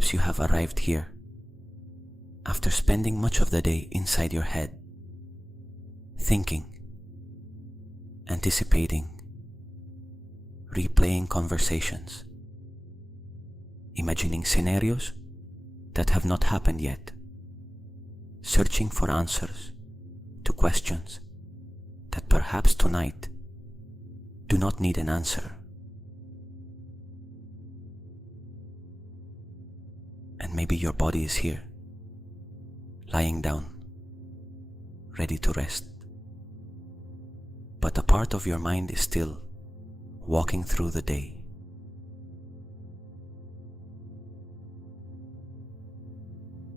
Perhaps you have arrived here after spending much of the day inside your head, thinking, anticipating, replaying conversations, imagining scenarios that have not happened yet, searching for answers to questions that perhaps tonight do not need an answer. And maybe your body is here, lying down, ready to rest. But a part of your mind is still walking through the day.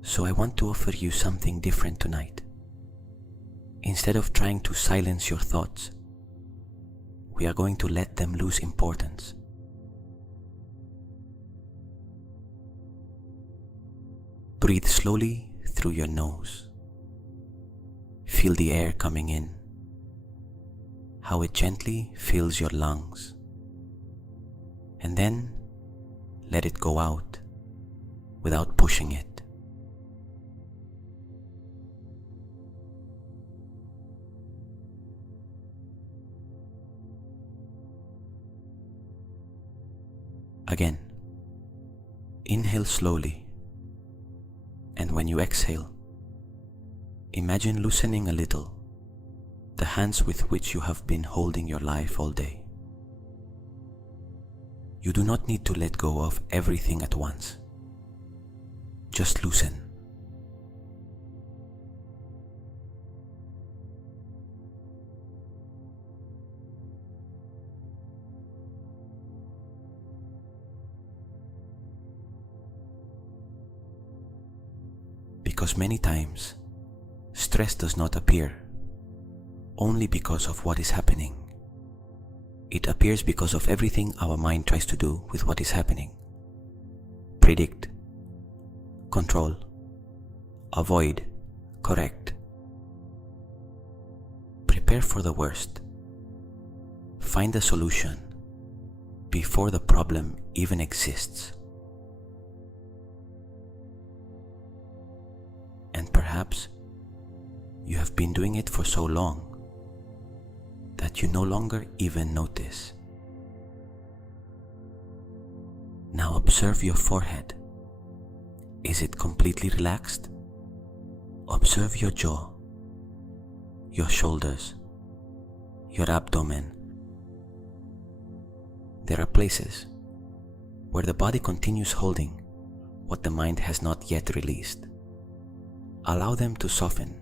So I want to offer you something different tonight. Instead of trying to silence your thoughts, we are going to let them lose importance. Breathe slowly through your nose. Feel the air coming in, how it gently fills your lungs, and then let it go out without pushing it. Again, inhale slowly, and when you exhale, imagine loosening a little the hands with which you have been holding your life all day. You do not need to let go of everything at once. Just loosen. Because many times, stress does not appear only because of what is happening. It appears because of everything our mind tries to do with what is happening. Predict, control, avoid, correct. Prepare for the worst. Find a solution before the problem even exists. And perhaps you have been doing it for so long that you no longer even notice. Now observe your forehead. Is it completely relaxed? Observe your jaw, your shoulders, your abdomen. There are places where the body continues holding what the mind has not yet released. Allow them to soften.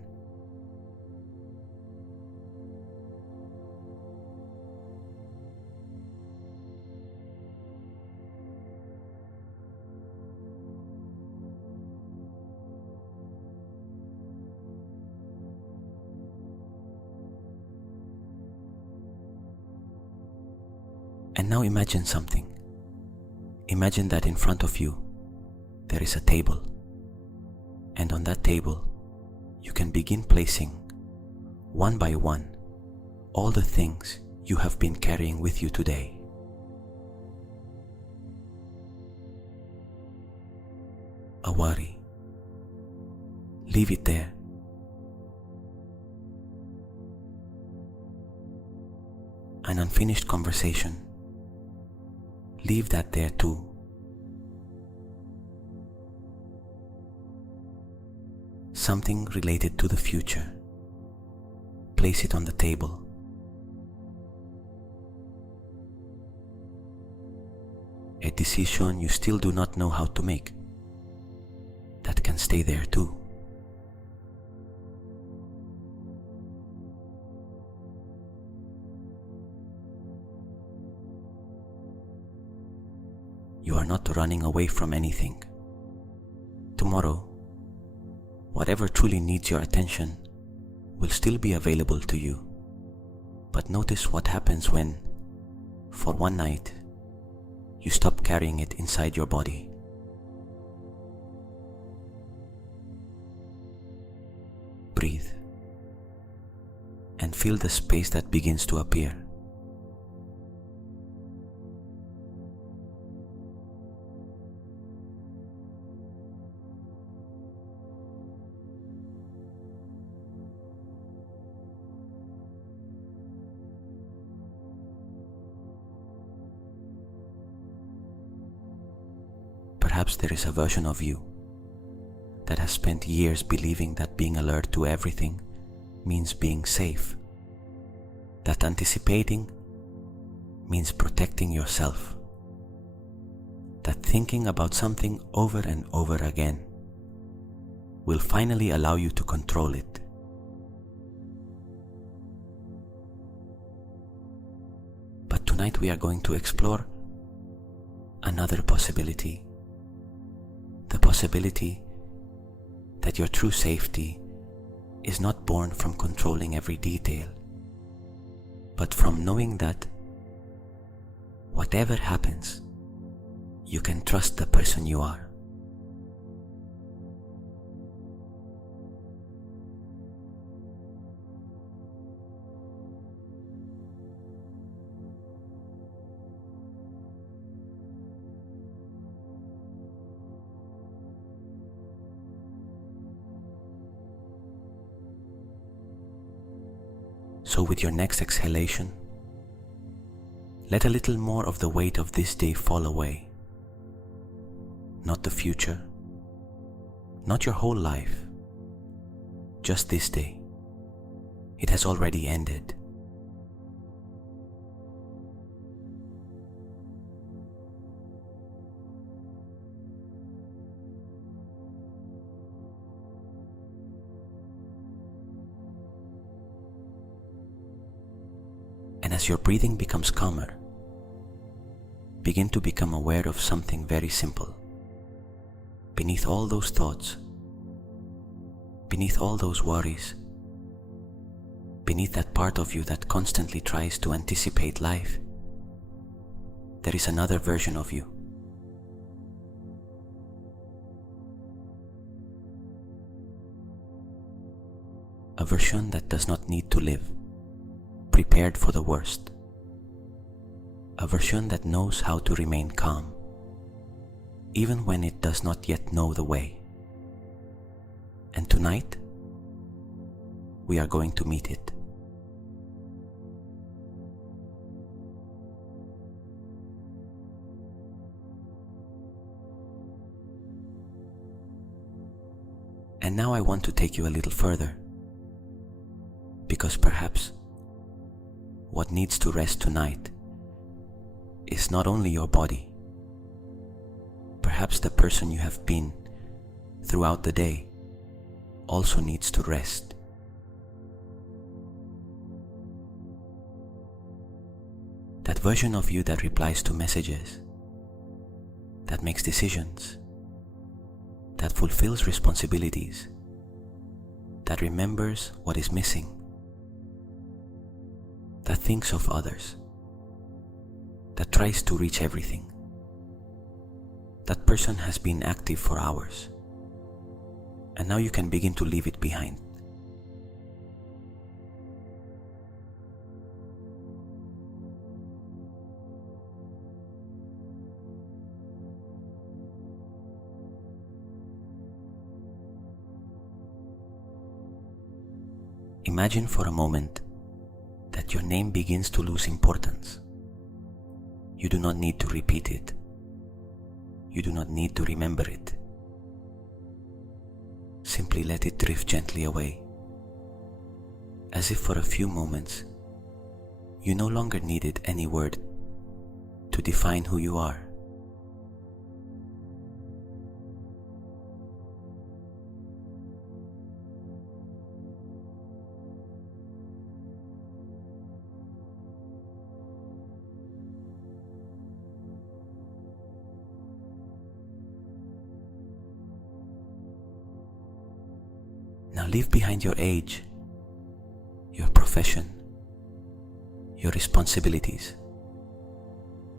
And now imagine something. Imagine that in front of you there is a table. And on that table, you can begin placing, one by one, all the things you have been carrying with you today. A worry. Leave it there. An unfinished conversation. Leave that there too. Something related to the future. Place it on the table. A decision you still do not know how to make. That can stay there too. You are not running away from anything. Tomorrow, whatever truly needs your attention will still be available to you. But notice what happens when, for one night, you stop carrying it inside your body. Breathe and feel the space that begins to appear. perhaps there is a version of you that has spent years believing that being alert to everything means being safe, that anticipating means protecting yourself, that thinking about something over and over again will finally allow you to control it. But tonight we are going to explore another possibility, the possibility that your true safety is not born from controlling every detail, but from knowing that whatever happens, you can trust the person you are. So with your next exhalation, let a little more of the weight of this day fall away. Not the future, not your whole life, just this day. It has already ended. And as your breathing becomes calmer, begin to become aware of something very simple. Beneath all those thoughts, beneath all those worries, beneath that part of you that constantly tries to anticipate life, there is another version of you. A version that does not need to live, prepared for the worst. A version that knows how to remain calm, even when it does not yet know the way. And tonight, we are going to meet it. And now I want to take you a little further, because perhaps what needs to rest tonight is not only your body. Perhaps the person you have been throughout the day also needs to rest. That version of you that replies to messages, that makes decisions, that fulfills responsibilities, that remembers what is missing, that thinks of others, that tries to reach everything. That person has been active for hours, and now you can begin to leave it behind. Imagine for a moment that your name begins to lose importance. You do not need to repeat it. You do not need to remember it. Simply let it drift gently away, as if for a few moments you no longer needed any word to define who you are. Now leave behind your age, your profession, your responsibilities,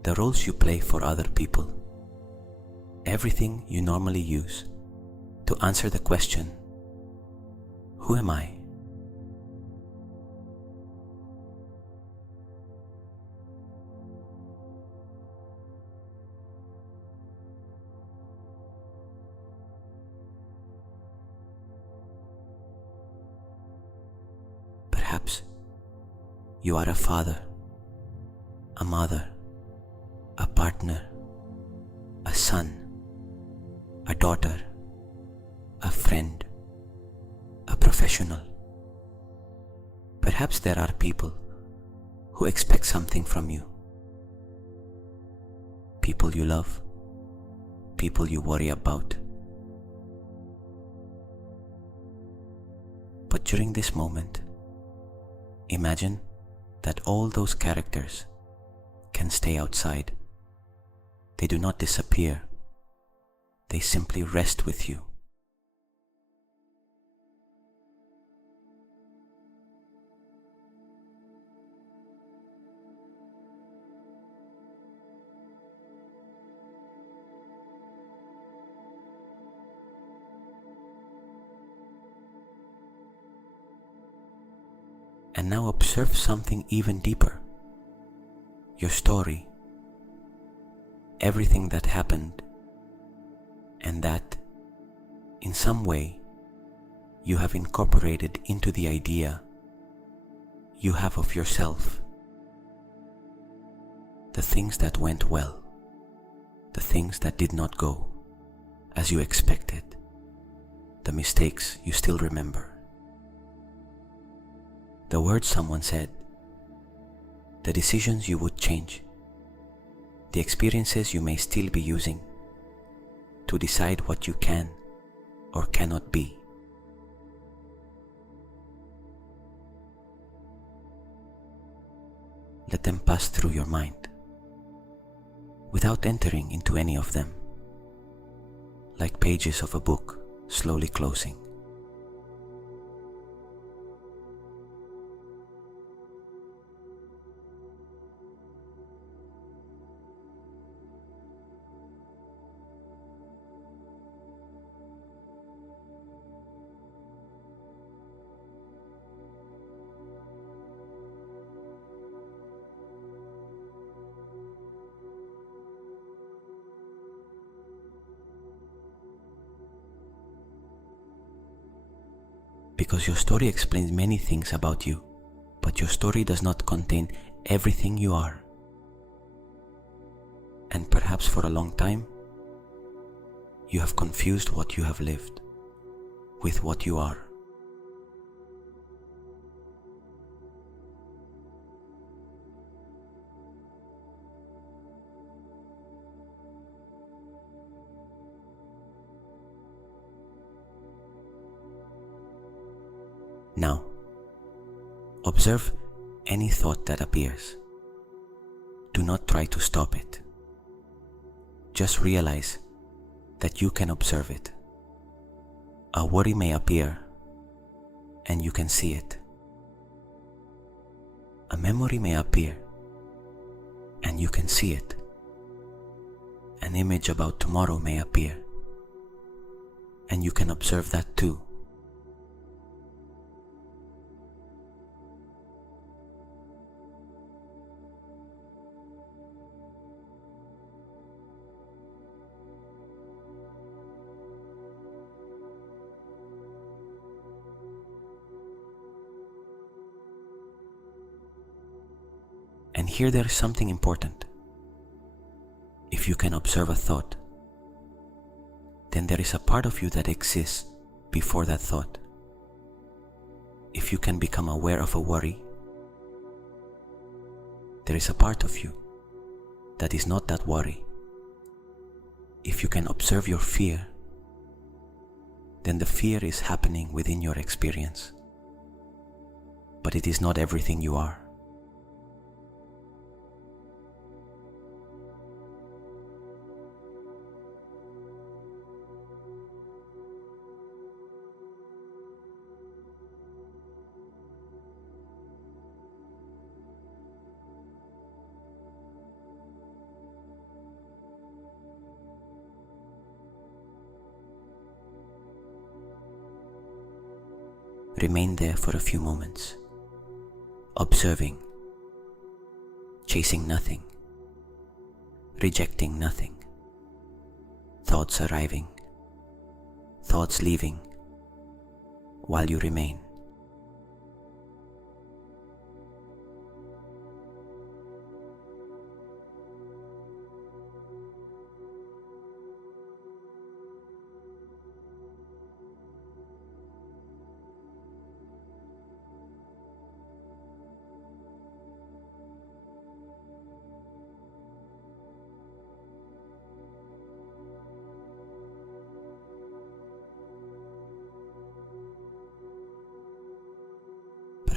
the roles you play for other people, everything you normally use to answer the question, who am I? Perhaps you are a father, a mother, a partner, a son, a daughter, a friend, a professional. Perhaps there are people who expect something from you. People you love, people you worry about. But during this moment, imagine that all those characters can stay outside. They do not disappear. They simply rest with you. And now observe something even deeper. Your story, everything that happened, and that, in some way, you have incorporated into the idea you have of yourself. The things that went well, the things that did not go as you expected, the mistakes you still remember. The words someone said, the decisions you would change, the experiences you may still be using to decide what you can or cannot be. Let them pass through your mind without entering into any of them, like pages of a book slowly closing. Because your story explains many things about you, but your story does not contain everything you are. And perhaps for a long time, you have confused what you have lived with what you are. Now, observe any thought that appears. Do not try to stop it. Just realize that you can observe it. A worry may appear, and you can see it. A memory may appear, and you can see it. An image about tomorrow may appear, and you can observe that too. And here there is something important. If you can observe a thought, then there is a part of you that exists before that thought. If you can become aware of a worry, there is a part of you that is not that worry. If you can observe your fear, then the fear is happening within your experience. But it is not everything you are. Remain there for a few moments, observing, chasing nothing, rejecting nothing, thoughts arriving, thoughts leaving, while you remain.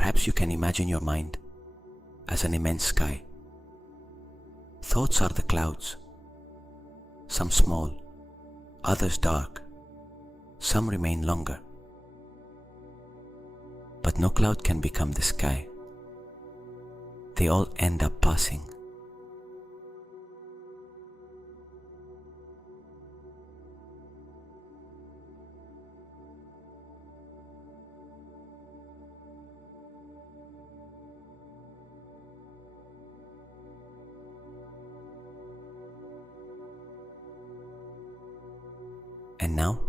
Perhaps you can imagine your mind as an immense sky. Thoughts are the clouds, some small, others dark, some remain longer. But no cloud can become the sky. They all end up passing. And now,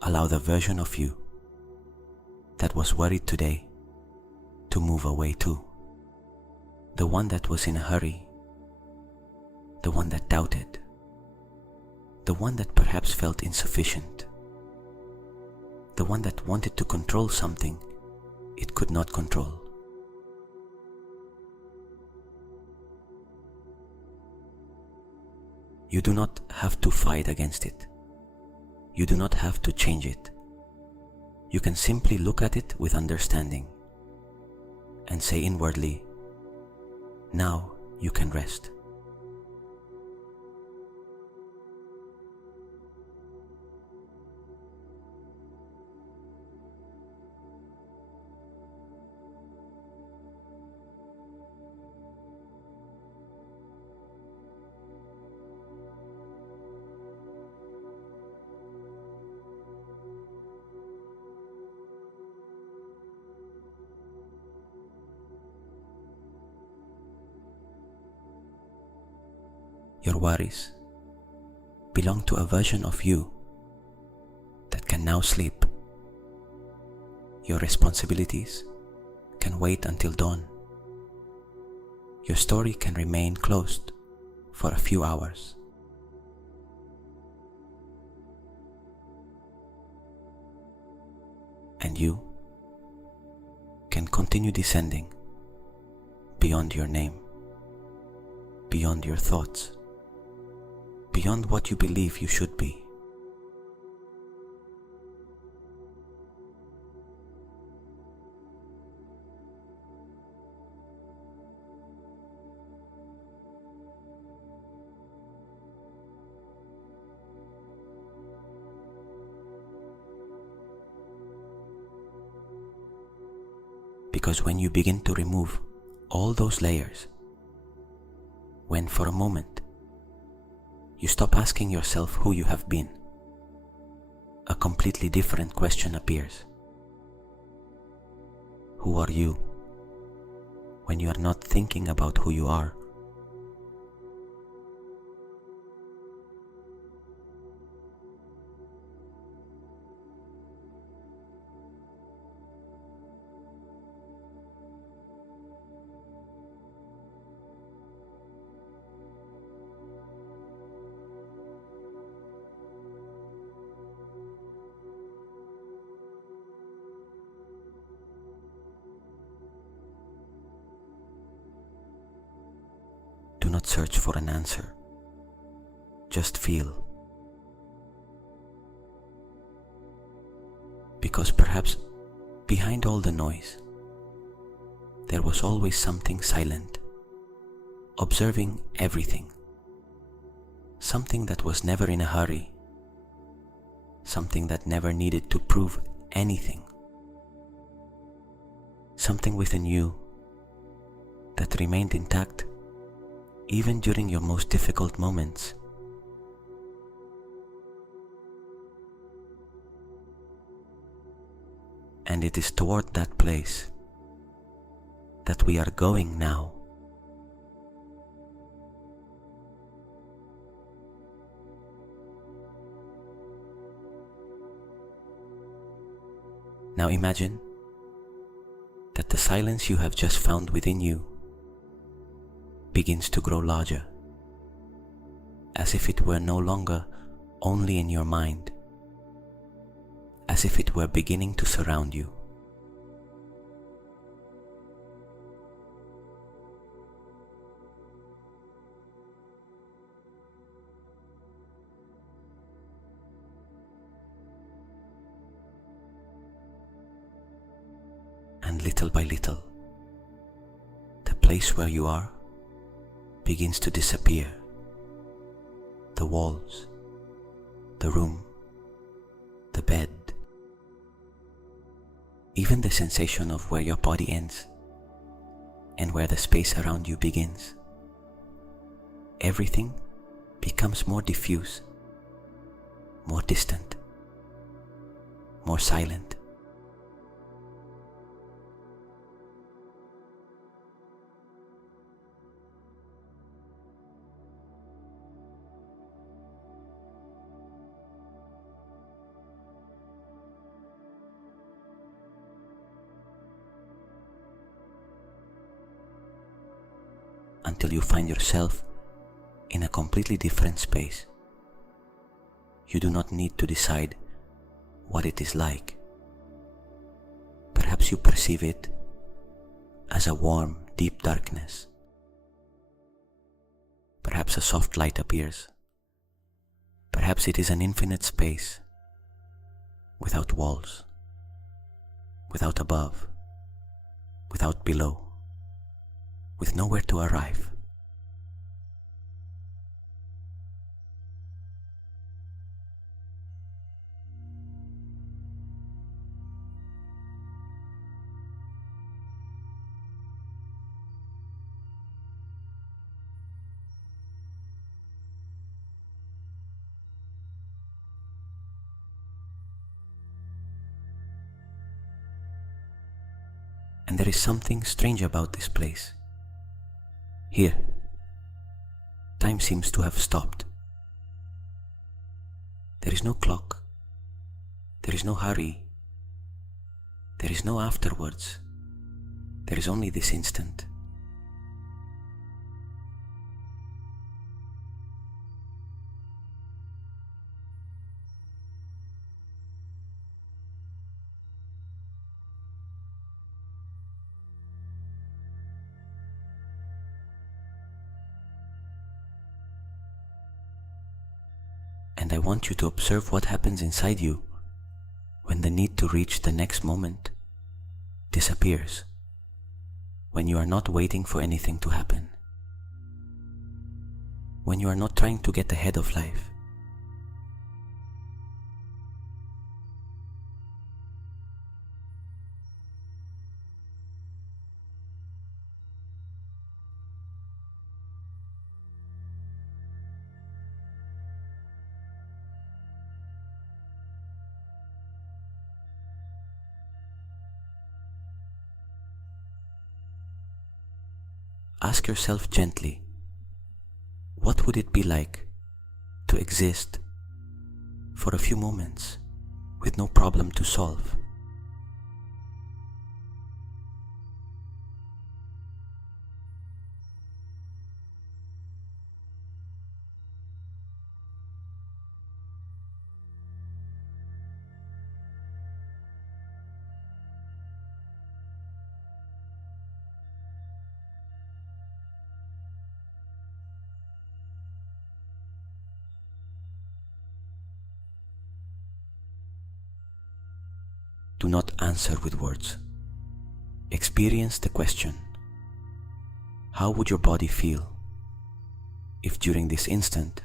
allow the version of you that was worried today to move away too. The one that was in a hurry, the one that doubted, the one that perhaps felt insufficient, the one that wanted to control something it could not control. You do not have to fight against it. You do not have to change it. You can simply look at it with understanding and say inwardly, now you can rest. Your worries belong to a version of you that can now sleep. Your responsibilities can wait until dawn. Your story can remain closed for a few hours. And you can continue descending beyond your name, beyond your thoughts, beyond what you believe you should be. Because when you begin to remove all those layers, when for a moment you stop asking yourself who you have been, a completely different question appears. Who are you when you are not thinking about who you are? Do not search for an answer. Just feel. Because perhaps behind all the noise, there was always something silent, observing everything. Something that was never in a hurry. Something that never needed to prove anything. Something within you that remained intact even during your most difficult moments. And it is toward that place that we are going now. Now imagine that the silence you have just found within you begins to grow larger, as if it were no longer only in your mind, as if it were beginning to surround you. and little by little, the place where you are begins to disappear. The walls, the room, the bed, even the sensation of where your body ends and where the space around you begins. Everything becomes more diffuse, more distant, more silent. Until you find yourself in a completely different space. You do not need to decide what it is like. Perhaps you perceive it as a warm, deep darkness. Perhaps a soft light appears. Perhaps it is an infinite space, without walls, without above, without below, with nowhere to arrive. And there is something strange about this place. Here, time seems to have stopped. There is no clock. There is no hurry. There is no afterwards. There is only this instant. And I want you to observe what happens inside you when the need to reach the next moment disappears, when you are not waiting for anything to happen, when you are not trying to get ahead of life. Ask yourself gently, what would it be like to exist for a few moments with no problem to solve? Do not answer with words. Experience the question. How would your body feel if during this instant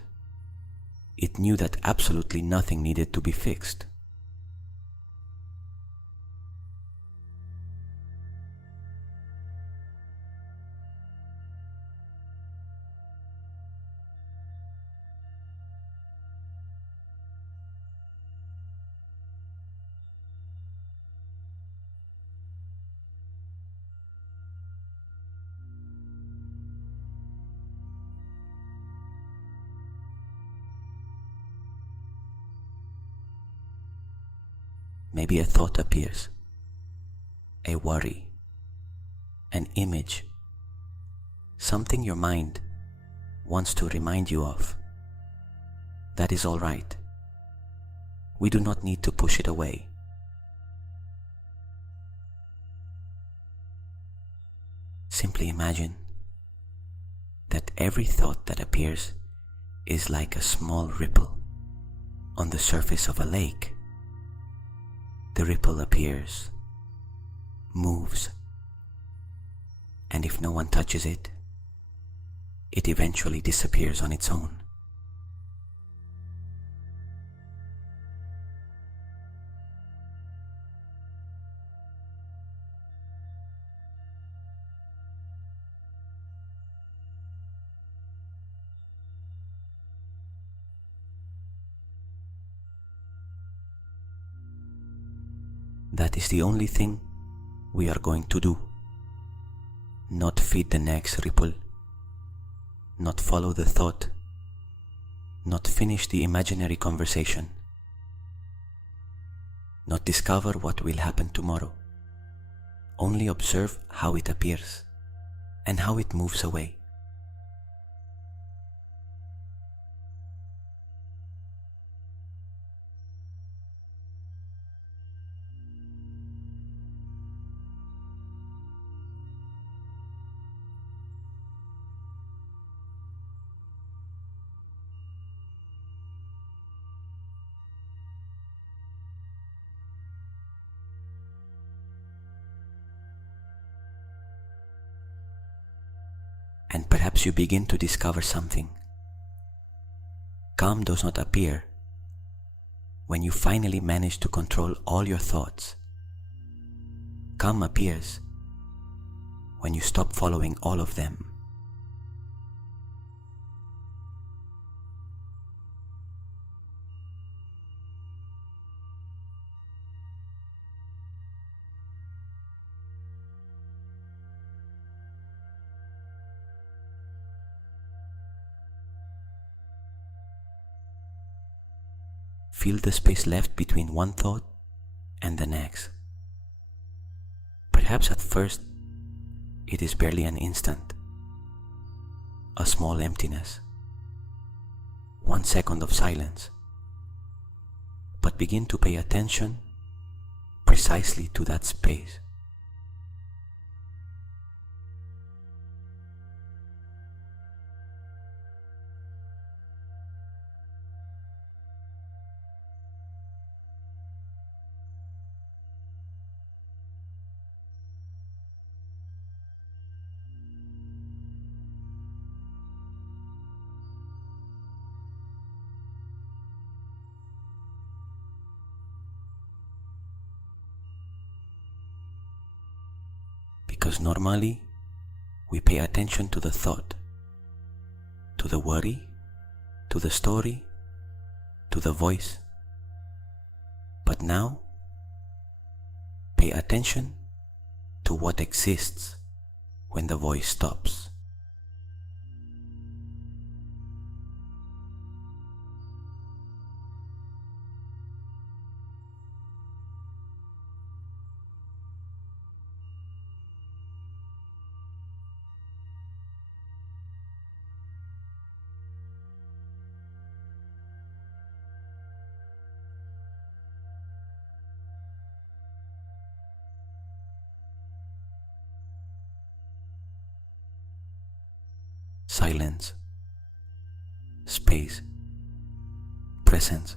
it knew that absolutely nothing needed to be fixed? Maybe a thought appears, a worry, an image, something your mind wants to remind you of. That is all right. We do not need to push it away. Simply imagine that every thought that appears is like a small ripple on the surface of a lake. The ripple appears, moves, and if no one touches it, it eventually disappears on its own. That is the only thing we are going to do. Not feed the next ripple, not follow the thought, not finish the imaginary conversation, not discover what will happen tomorrow. Only observe how it appears and how it moves away. And perhaps you begin to discover something. Calm does not appear when you finally manage to control all your thoughts. Calm appears when you stop following all of them. Feel the space left between one thought and the next. Perhaps at first, it is barely an instant, a small emptiness, 1 second of silence. But begin to pay attention precisely to that space. Because normally, we pay attention to the thought, to the worry, to the story, to the voice. But now, pay attention to what exists when the voice stops. Silence, space, presence.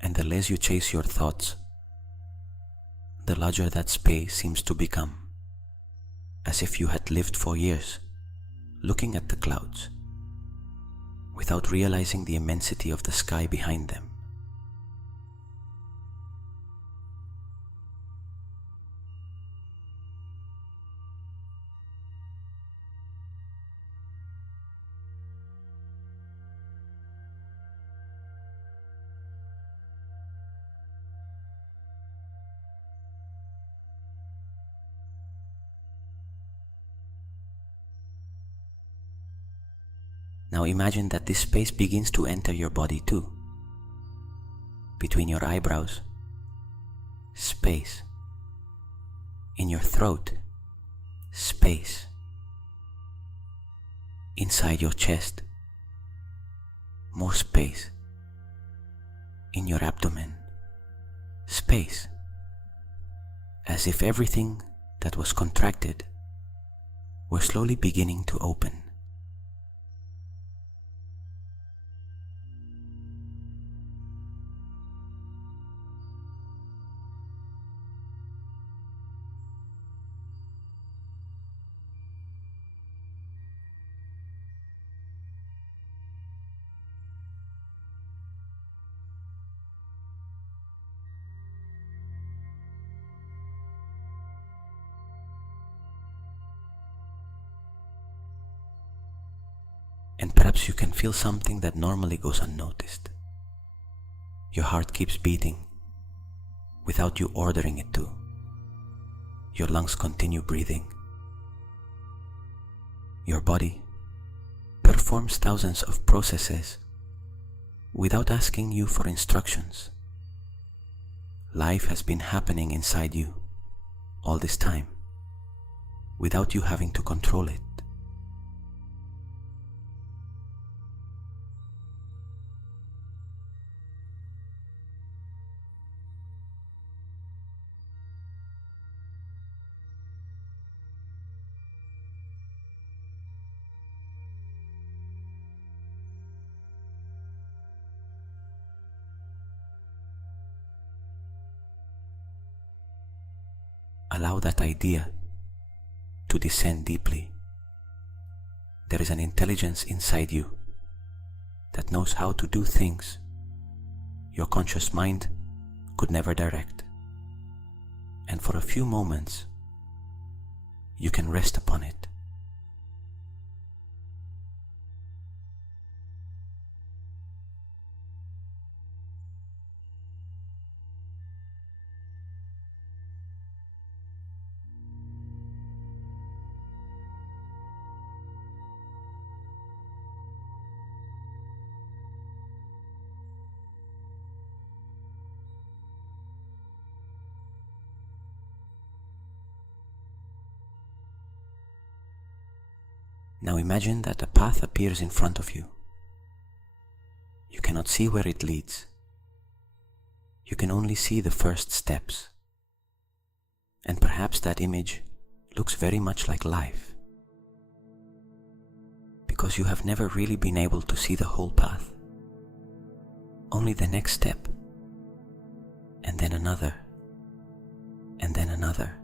And the less you chase your thoughts, the larger that space seems to become, as if you had lived for years looking at the clouds without realizing the immensity of the sky behind them. Now imagine that this space begins to enter your body too. Between your eyebrows, space. In your throat, space. Inside your chest, more space. in your abdomen, space, as if everything that was contracted were slowly beginning to open. And perhaps you can feel something that normally goes unnoticed. Your heart keeps beating without you ordering it to. Your lungs continue breathing. Your body performs thousands of processes without asking you for instructions. Life has been happening inside you all this time without you having to control it. Allow that idea to descend deeply. There is an intelligence inside you that knows how to do things your conscious mind could never direct. And for a few moments, you can rest upon it. Now imagine that a path appears in front of you. You cannot see where it leads. You can only see the first steps. And perhaps that image looks very much like life, because you have never really been able to see the whole path. Only the next step, and then another, and then another.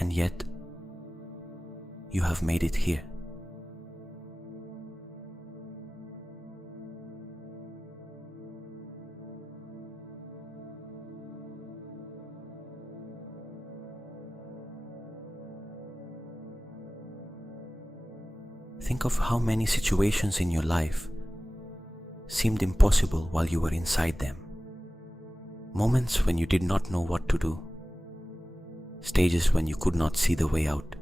And yet, you have made it here. Think of how many situations in your life seemed impossible while you were inside them. Moments when you did not know what to do. Stages when you could not see the way out.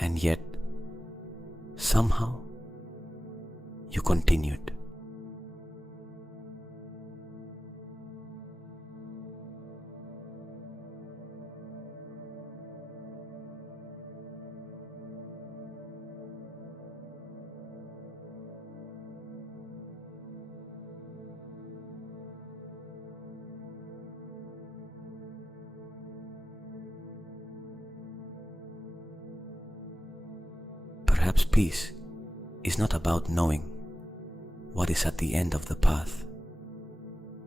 And yet, somehow, you continued. Perhaps peace is not about knowing what is at the end of the path.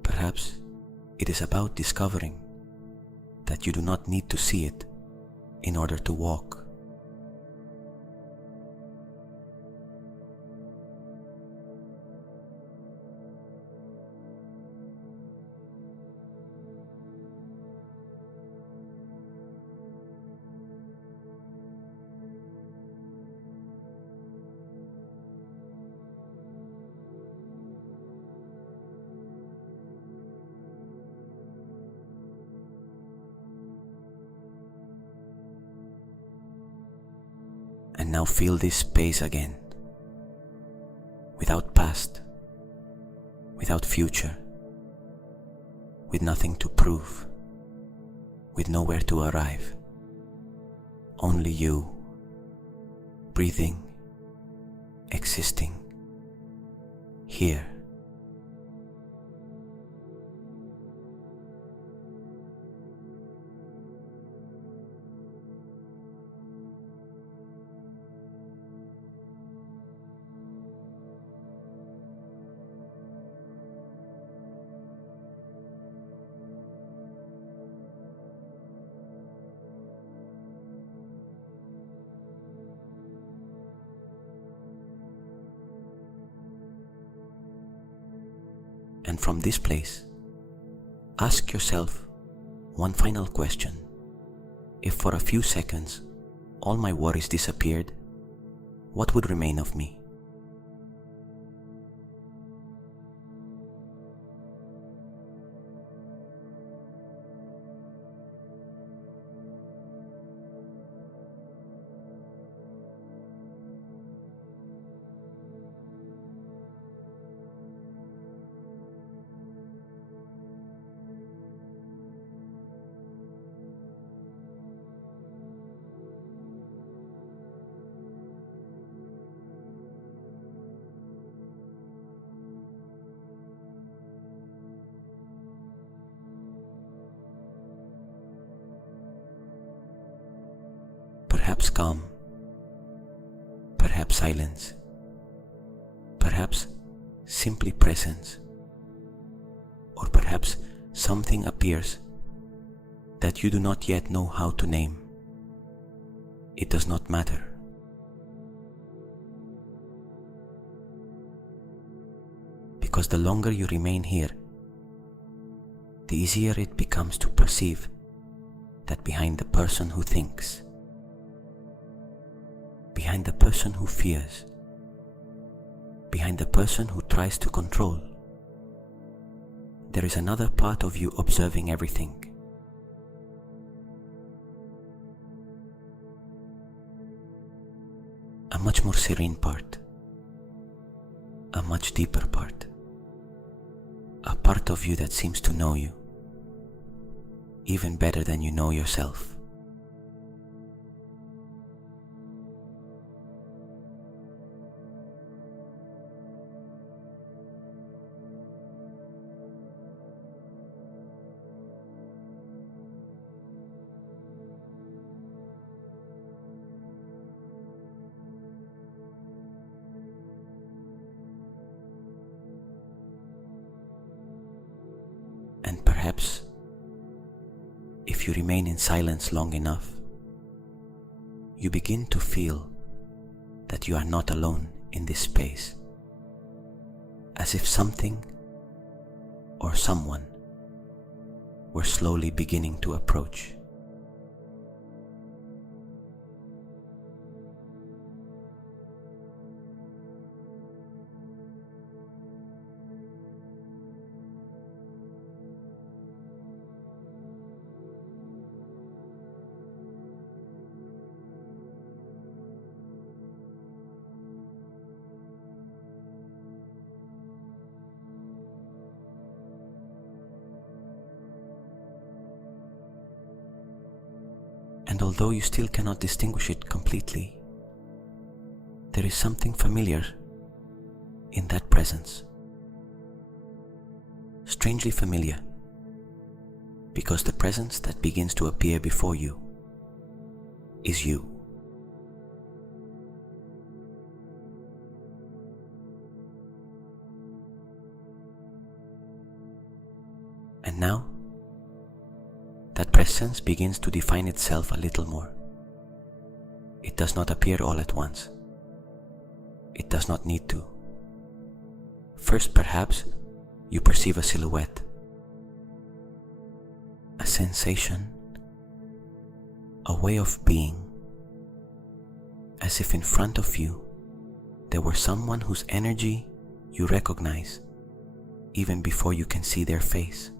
Perhaps it is about discovering that you do not need to see it in order to walk. And now feel this space again, without past, without future, with nothing to prove, with nowhere to arrive. Only you, breathing, existing, here. And from this place, ask yourself one final question. If for a few seconds all my worries disappeared, what would remain of me? Perhaps calm, perhaps silence, perhaps simply presence, or perhaps something appears that you do not yet know how to name. It does not matter. Because the longer you remain here, the easier it becomes to perceive that behind the person who thinks, behind the person who fears, behind the person who tries to control, there is another part of you observing everything. A much more serene part, a much deeper part, a part of you that seems to know you, even better than you know yourself. And perhaps, if you remain in silence long enough, you begin to feel that you are not alone in this space, as if something or someone were slowly beginning to approach. And although you still cannot distinguish it completely, there is something familiar in that presence. Strangely familiar, because the presence that begins to appear before you is you. And now, that presence begins to define itself a little more. It does not appear all at once. It does not need to. First, perhaps, you perceive a silhouette, a sensation, a way of being, as if in front of you there were someone whose energy you recognize even before you can see their face.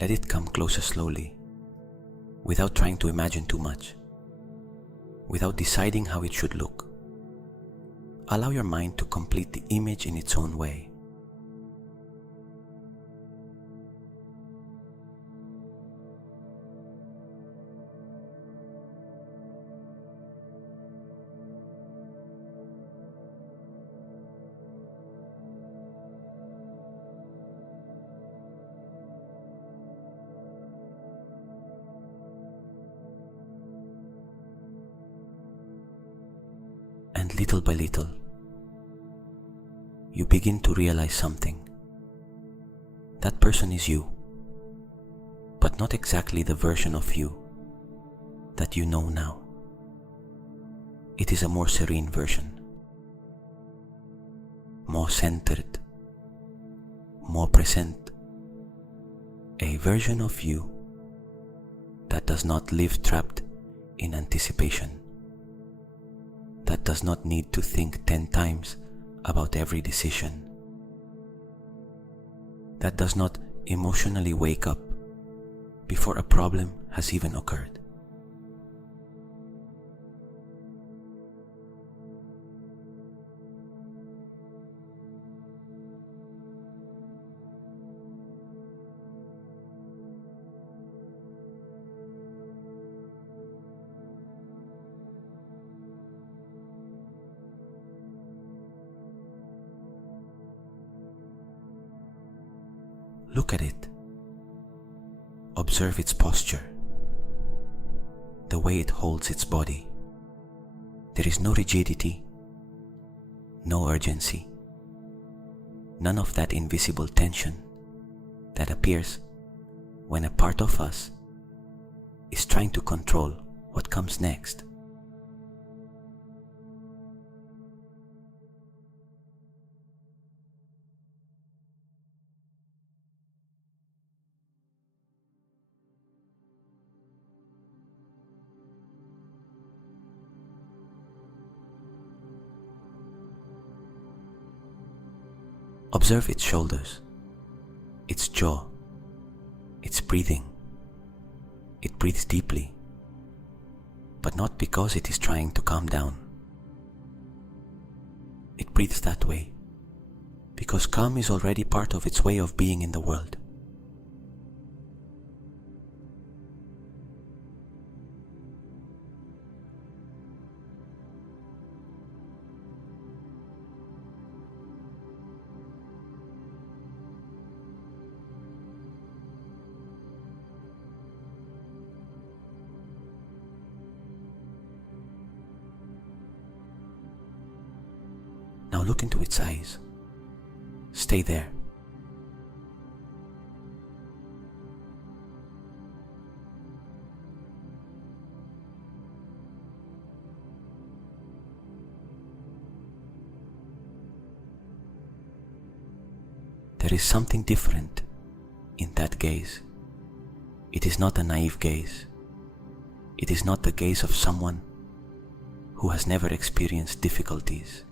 Let it come closer slowly, without trying to imagine too much, without deciding how it should look. Allow your mind to complete the image in its own way. And little by little, you begin to realize something. That person is you, but not exactly the version of you that you know now. It is a more serene version, more centered, more present, a version of you that does not live trapped in anticipation, that does not need to think 10 times about every decision, that does not emotionally wake up before a problem has even occurred. Look at it. Observe its posture, the way it holds its body. There is no rigidity, no urgency, none of that invisible tension that appears when a part of us is trying to control what comes next. Observe its shoulders, its jaw, its breathing. It breathes deeply, but not because it is trying to calm down. It breathes that way because calm is already part of its way of being in the world. Now look into its eyes. Stay there. There is something different in that gaze. It is not a naive gaze. It is not the gaze of someone who has never experienced difficulties.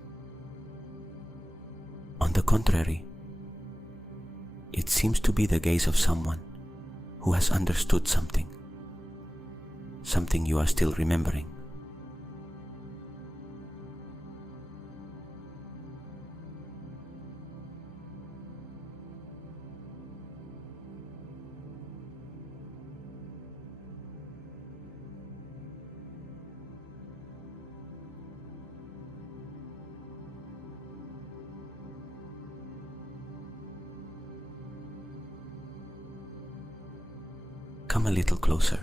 On the contrary, it seems to be the gaze of someone who has understood something you are still remembering. Come a little closer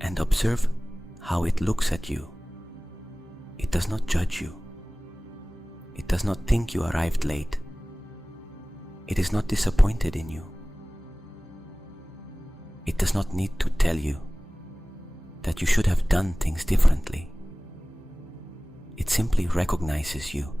and observe how it looks at you. It does not judge you. It does not think you arrived late. It is not disappointed in you. It does not need to tell you that you should have done things differently. It simply recognizes you.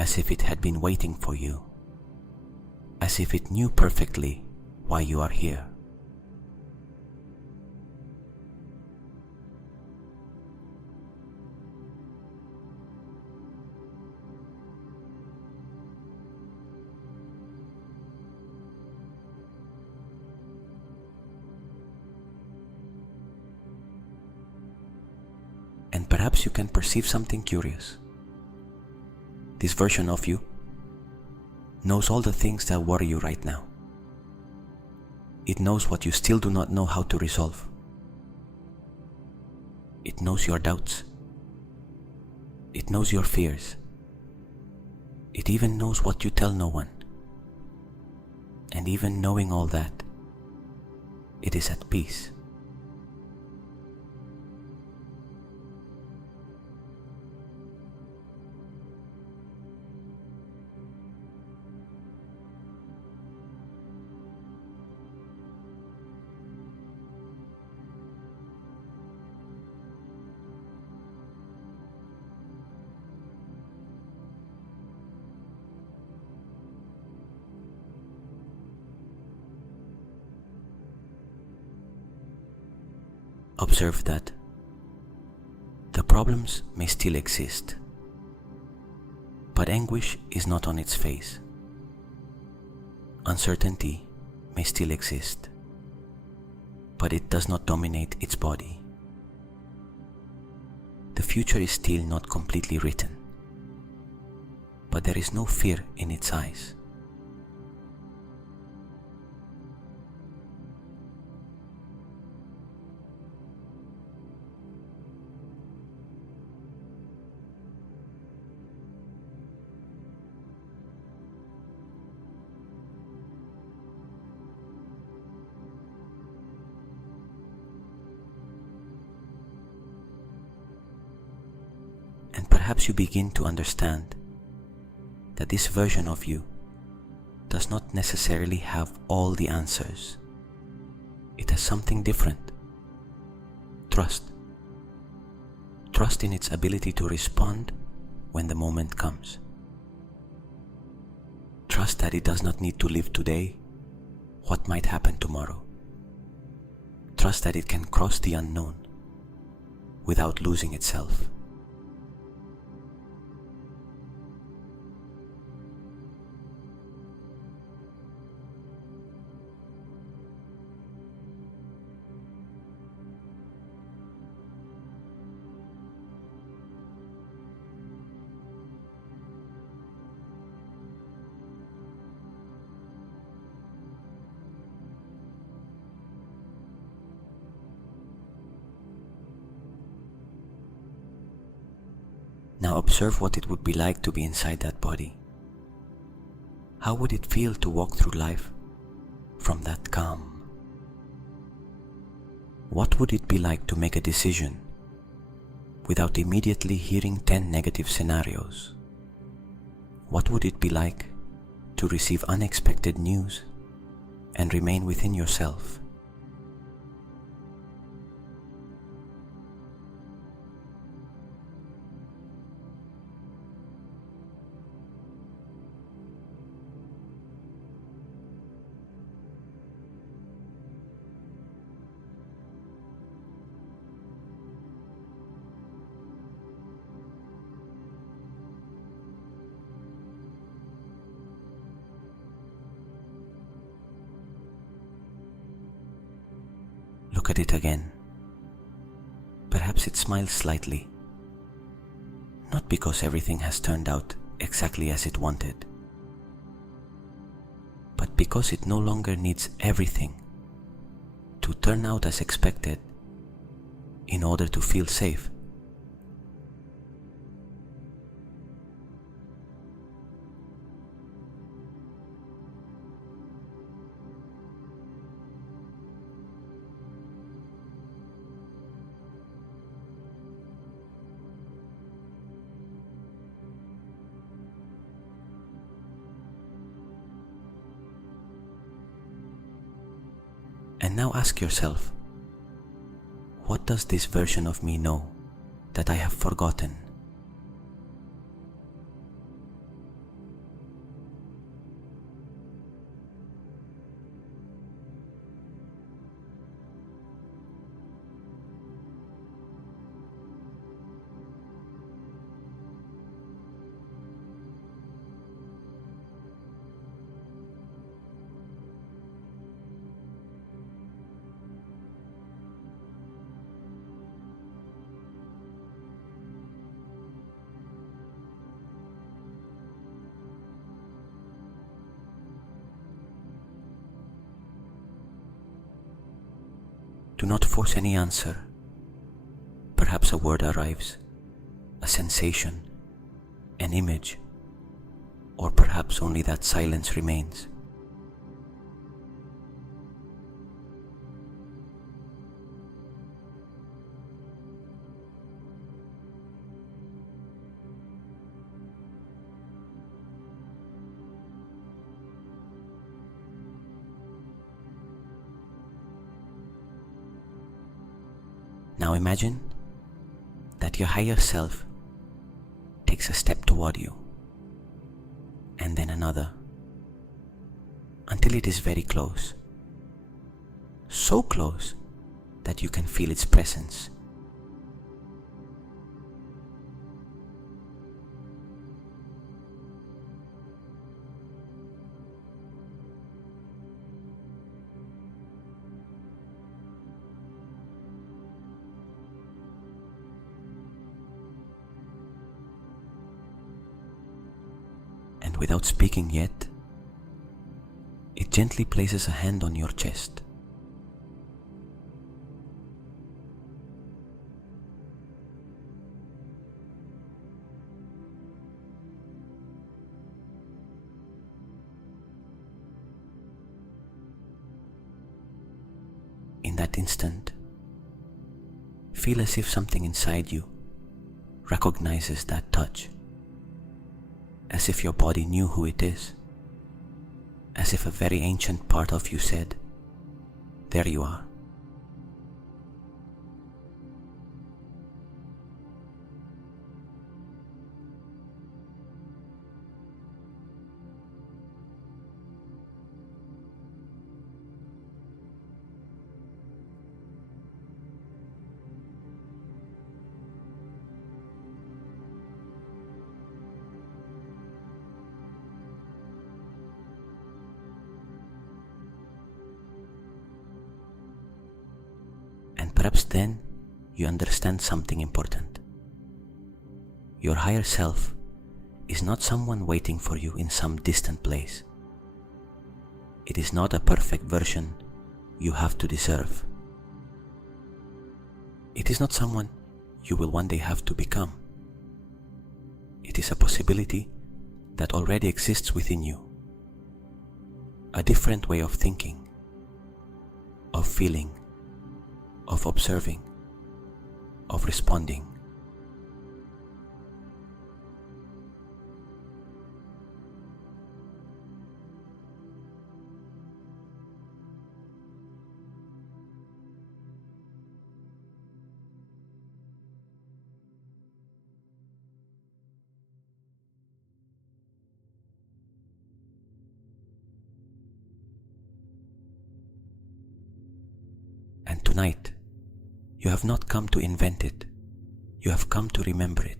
as if it had been waiting for you, as if it knew perfectly why you are here. And perhaps you can perceive something curious. This version of you knows all the things that worry you right now. It knows what you still do not know how to resolve. It knows your doubts. It knows your fears. It even knows what you tell no one. And even knowing all that, it is at peace. Observe that the problems may still exist, but anguish is not on its face. Uncertainty may still exist, but it does not dominate its body. The future is still not completely written, but there is no fear in its eyes. And perhaps you begin to understand that this version of you does not necessarily have all the answers. It has something different. Trust. Trust in its ability to respond when the moment comes. Trust that it does not need to live today what might happen tomorrow. Trust that it can cross the unknown without losing itself. Now observe what it would be like to be inside that body. How would it feel to walk through life from that calm? What would it be like to make a decision without immediately hearing 10 negative scenarios? What would it be like to receive unexpected news and remain within yourself? Look at it again. Perhaps it smiles slightly, not because everything has turned out exactly as it wanted, but because it no longer needs everything to turn out as expected in order to feel safe. And now ask yourself, what does this version of me know that I have forgotten? Do not force any answer. Perhaps a word arrives, a sensation, an image, or perhaps only that silence remains. Now imagine that your higher self takes a step toward you, and then another, until it is very close. So close that you can feel its presence. And without speaking yet, it gently places a hand on your chest. In that instant, feel as if something inside you recognizes that touch. As if your body knew who it is, as if a very ancient part of you said, "There you are." Perhaps then you understand something important. Your higher self is not someone waiting for you in some distant place. It is not a perfect version you have to deserve. It is not someone you will one day have to become. It is a possibility that already exists within you. A different way of thinking, of feeling, of observing, of responding. And tonight, you have not come to invent it, you have come to remember it.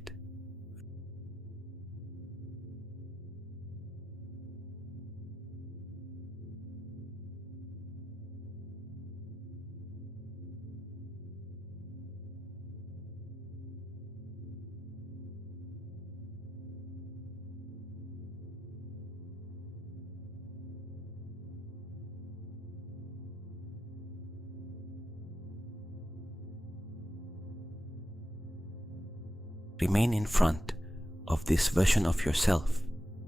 Remain in front of this version of yourself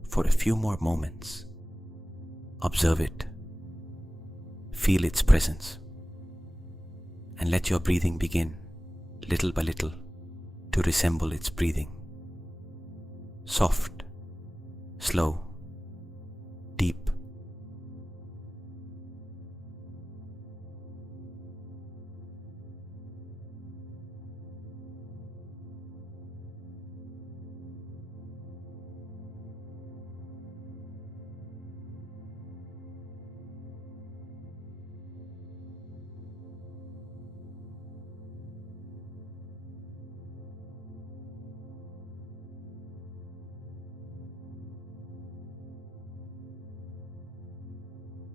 for a few more moments. Observe it, feel its presence, and let your breathing begin, little by little, to resemble its breathing. Soft, slow, deep.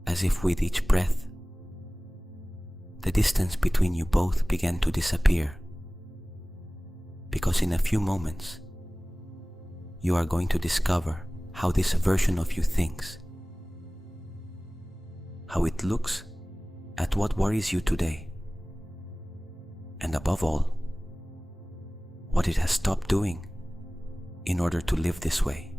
As if with each breath, the distance between you both began to disappear, because in a few moments, you are going to discover how this version of you thinks, how it looks at what worries you today, and above all, what it has stopped doing in order to live this way.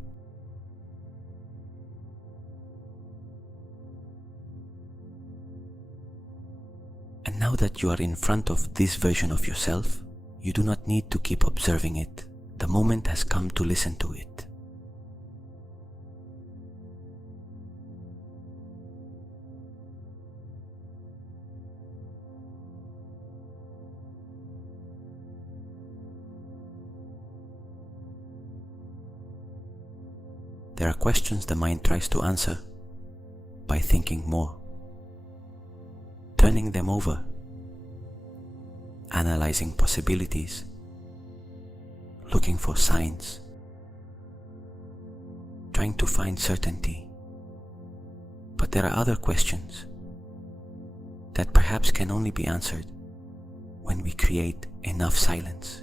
And now that you are in front of this version of yourself, you do not need to keep observing it. The moment has come to listen to it. There are questions the mind tries to answer by thinking more, turning them over, analyzing possibilities, looking for signs, trying to find certainty. But there are other questions that perhaps can only be answered when we create enough silence.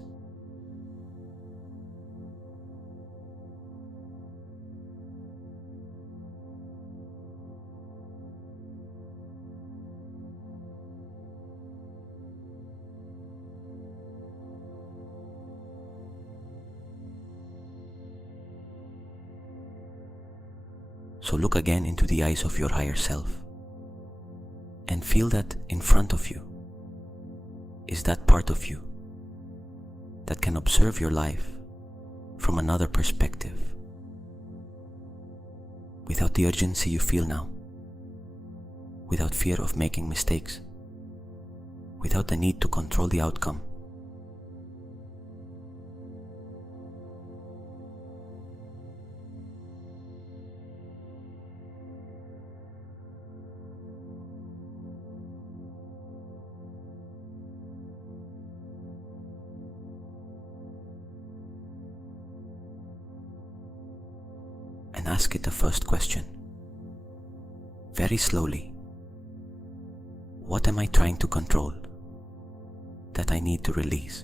So look again into the eyes of your higher self and feel that in front of you is that part of you that can observe your life from another perspective, without the urgency you feel now, without fear of making mistakes, without the need to control the outcome. And ask it the first question, very slowly. What am I trying to control that I need to release?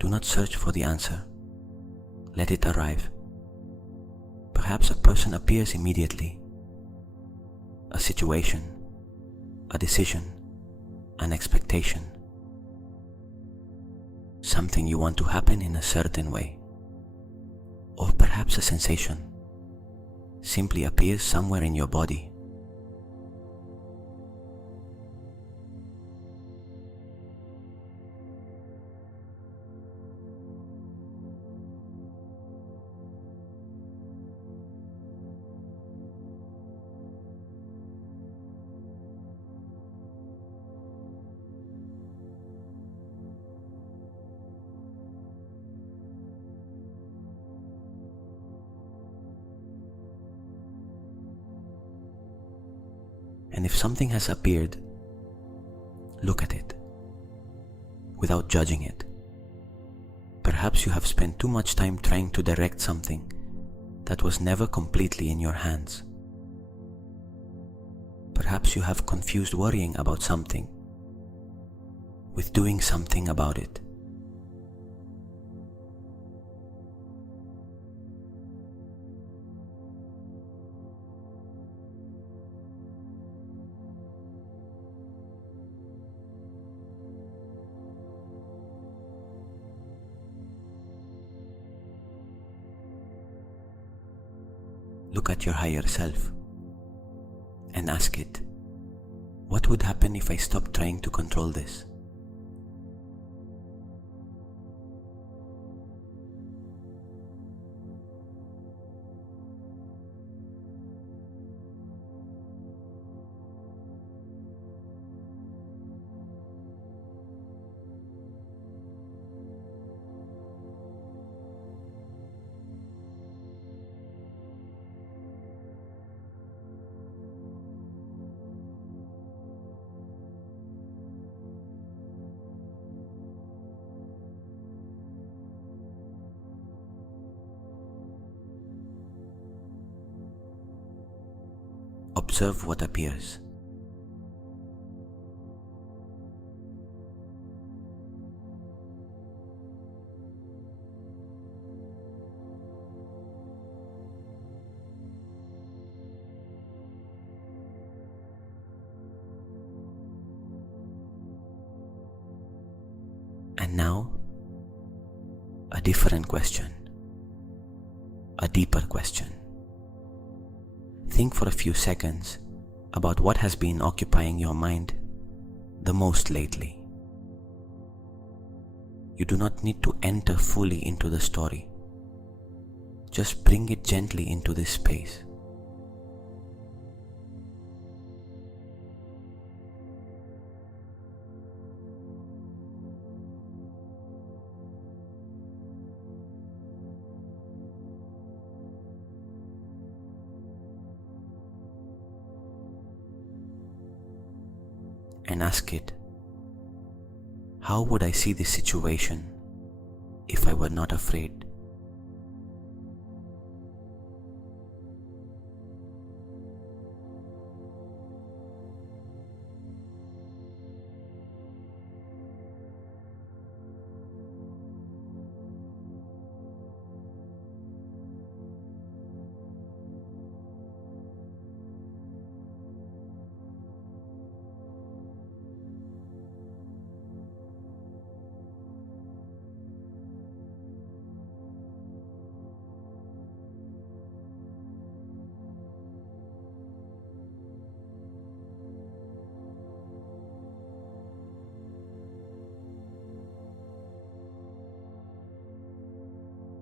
Do not search for the answer. Let it arrive. Perhaps a person appears immediately, a situation, a decision, an expectation, something you want to happen in a certain way, or perhaps a sensation simply appears somewhere in your body. And if something has appeared, look at it without judging it. Perhaps you have spent too much time trying to direct something that was never completely in your hands. Perhaps you have confused worrying about something with doing something about it. Look at your higher self and ask it, what would happen if I stopped trying to control this? observe what appears. And now, a different question, a deeper question. Think for a few seconds about what has been occupying your mind the most lately. You do not need to enter fully into the story. Just bring it gently into this space. And ask it, how would I see this situation if I were not afraid?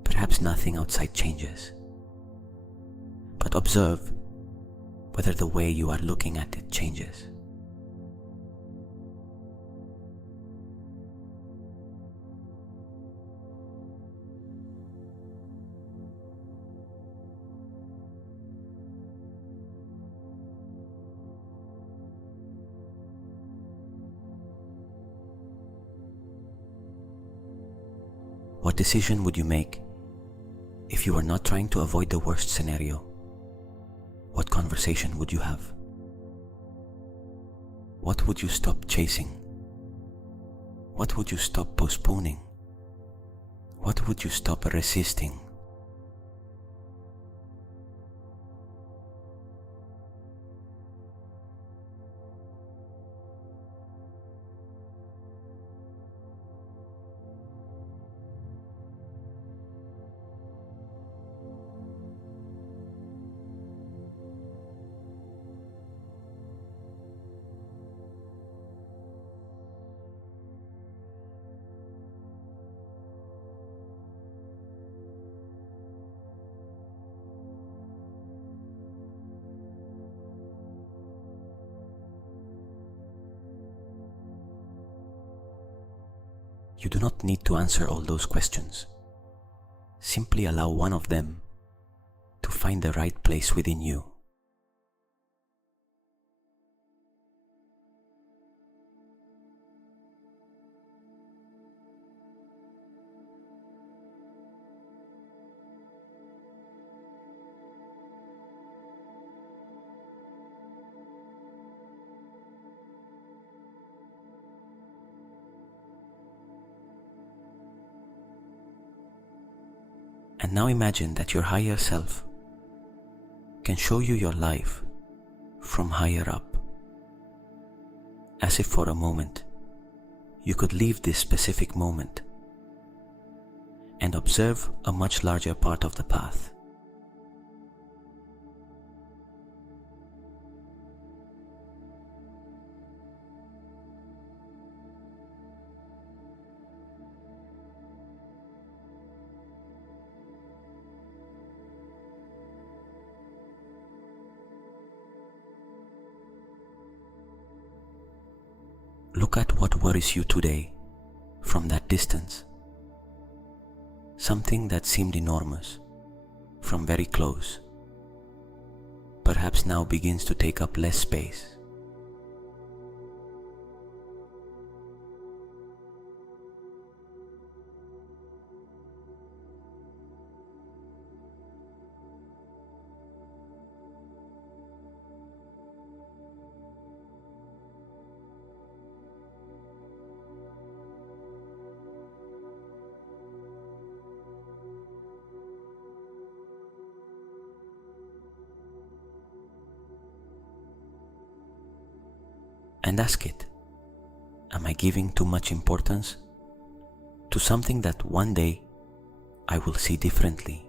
Perhaps nothing outside changes, but observe whether the way you are looking at it changes. What decision would you make if you were not trying to avoid the worst scenario? What conversation would you have? What would you stop chasing? What would you stop postponing? What would you stop resisting? You do not need to answer all those questions. Simply allow one of them to find the right place within you. And now imagine that your higher self can show you your life from higher up, as if for a moment you could leave this specific moment and observe a much larger part of the path. Look at what worries you today from that distance. Something that seemed enormous from very close, perhaps now begins to take up less space. and ask it, am I giving too much importance to something that one day I will see differently?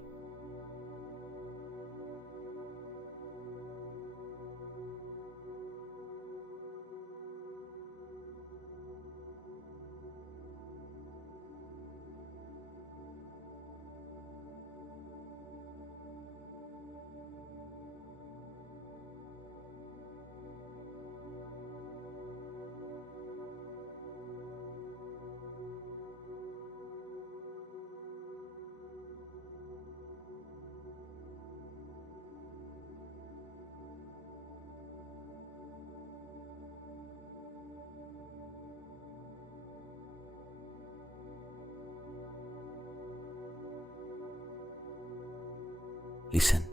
Listen.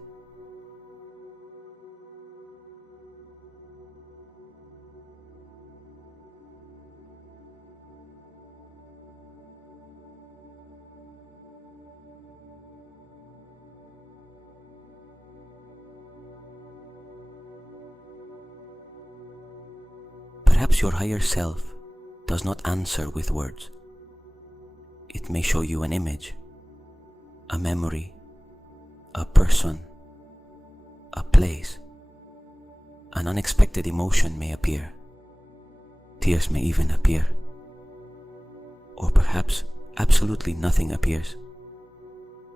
Perhaps your higher self does not answer with words. It may show you an image, a memory, a person, a place. An unexpected emotion may appear. Tears may even appear. Or perhaps absolutely nothing appears.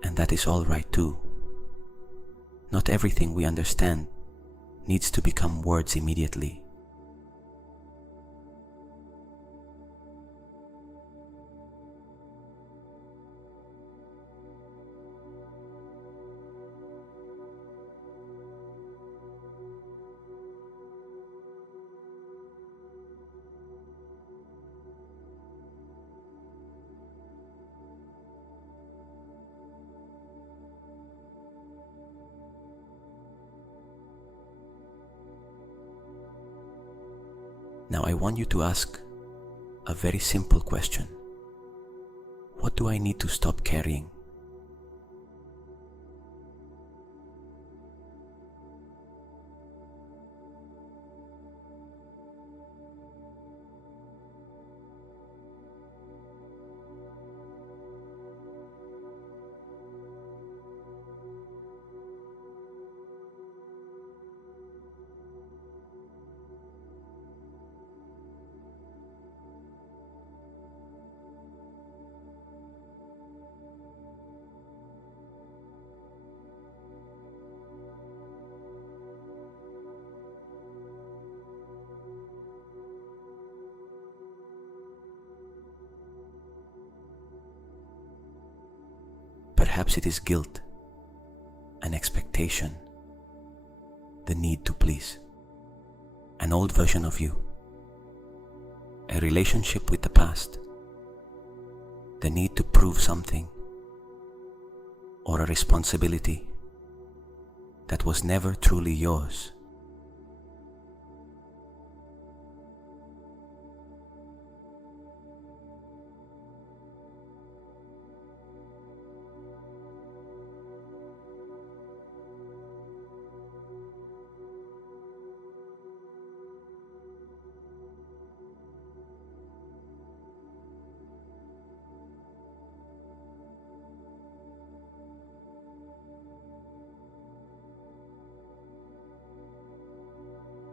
And that is all right too. Not everything we understand needs to become words immediately. Now I want you to ask a very simple question. What do I need to stop carrying? Perhaps it is guilt, an expectation, the need to please, an old version of you, a relationship with the past, the need to prove something, or a responsibility that was never truly yours.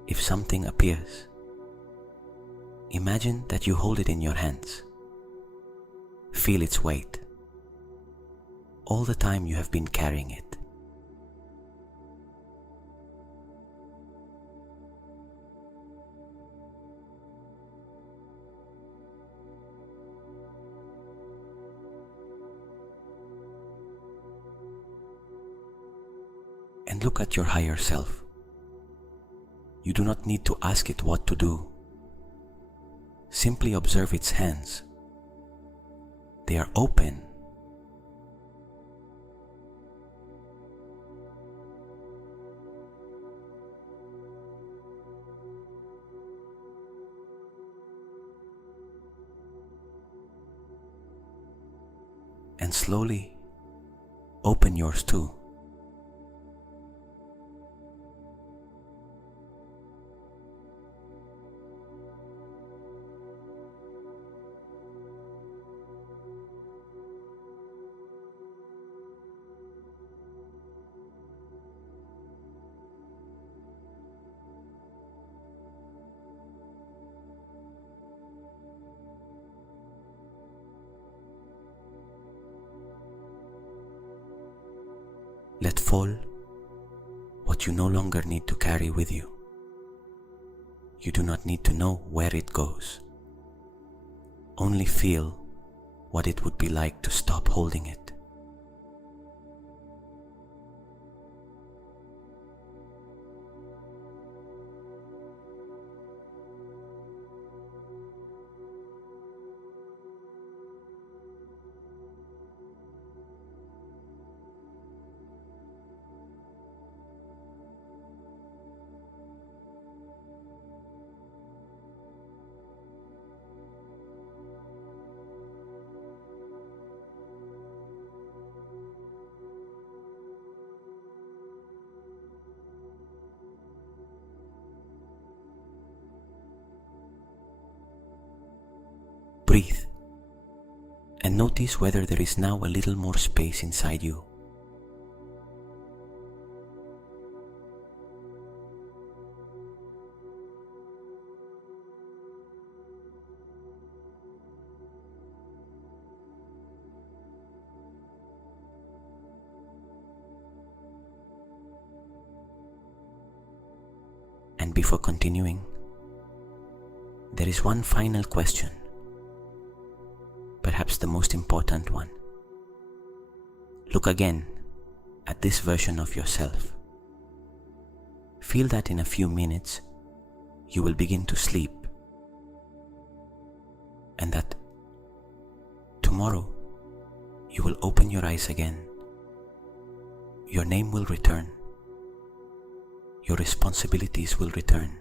If something appears, imagine that you hold it in your hands. Feel its weight. All the time you have been carrying it. And look at your higher self. You do not need to ask it what to do. Simply observe its hands. They are open. And slowly open yours too. all, what you no longer need to carry with you. You do not need to know where it goes. Only feel what it would be like to stop holding it. Breathe and notice whether there is now a little more space inside you. And before continuing, there is one final question, perhaps the most important one. Look again at this version of yourself. Feel that in a few minutes you will begin to sleep, and that tomorrow you will open your eyes again. Your name will return. Your responsibilities will return.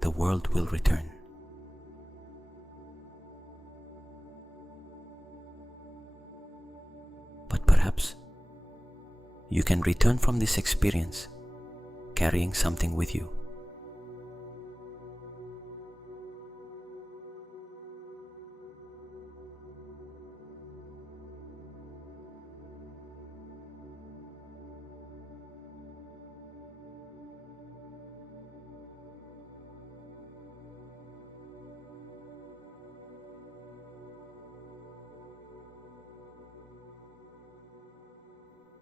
The world will return. But perhaps you can return from this experience carrying something with you.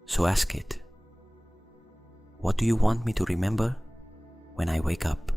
So ask it, what do you want me to remember when I wake up?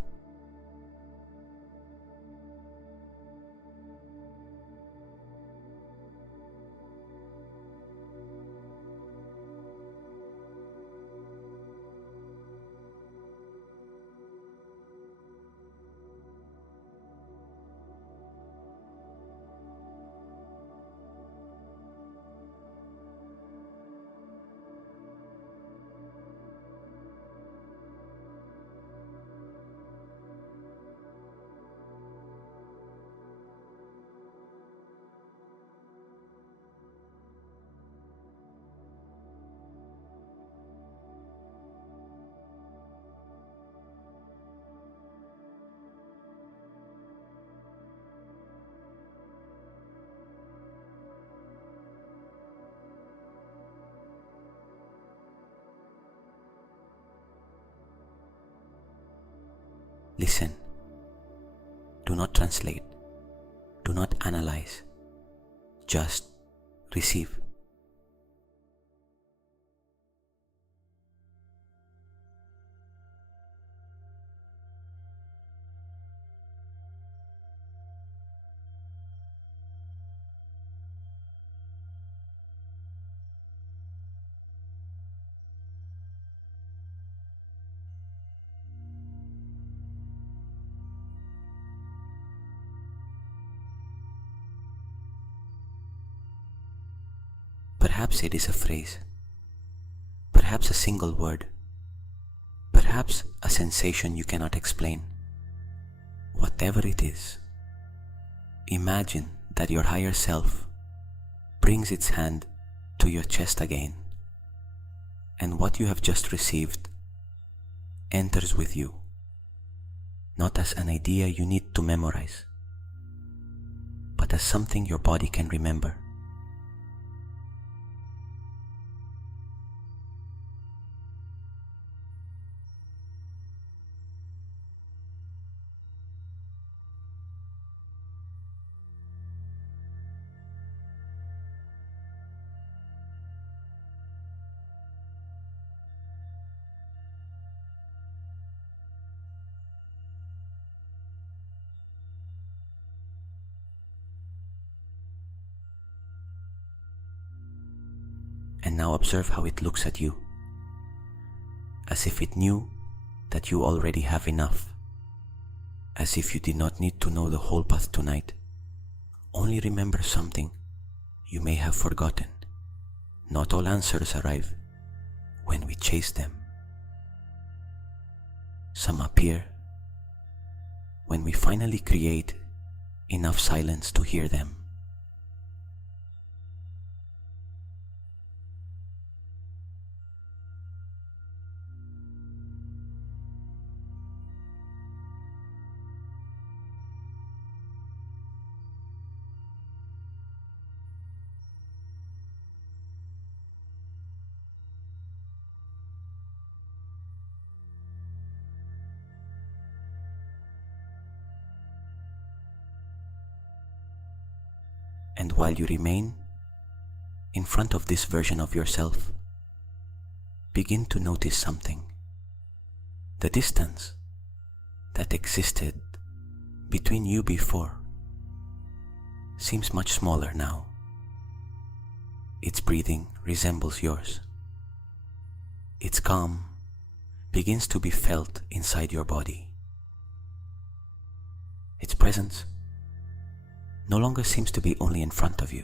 Listen. Do not translate. Do not analyze. Just receive. Perhaps it is a phrase, perhaps a single word, perhaps a sensation you cannot explain. Whatever it is, imagine that your higher self brings its hand to your chest again, and what you have just received enters with you, not as an idea you need to memorize, but as something your body can remember. And now observe how it looks at you, as if it knew that you already have enough, as if you did not need to know the whole path tonight. Only remember something you may have forgotten. Not all answers arrive when we chase them. Some appear when we finally create enough silence to hear them. And while you remain in front of this version of yourself, begin to notice something. The distance that existed between you before seems much smaller now. Its breathing resembles yours. Its calm begins to be felt inside your body. Its presence no longer seems to be only in front of you.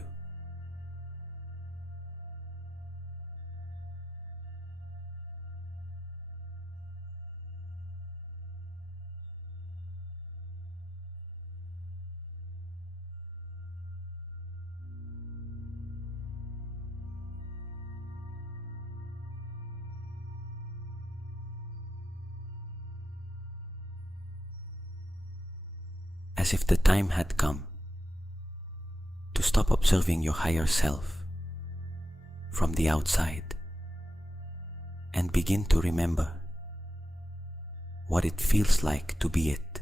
As if the time had come to stop observing your higher self from the outside and begin to remember what it feels like to be it.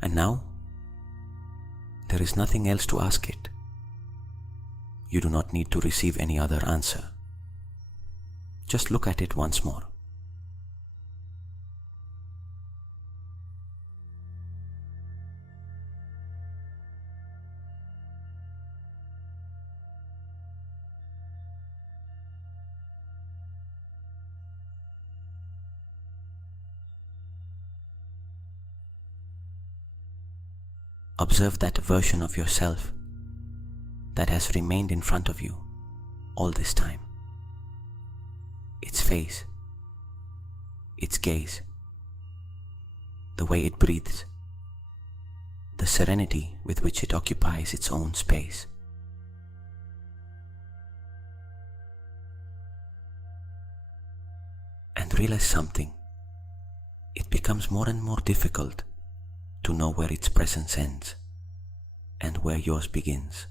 And now, there is nothing else to ask it. You do not need to receive any other answer. Just look at it once more. Observe that version of yourself that has remained in front of you all this time. Its face, its gaze, the way it breathes, the serenity with which it occupies its own space. And realize something. It becomes more and more difficult to know where its presence ends and where yours begins.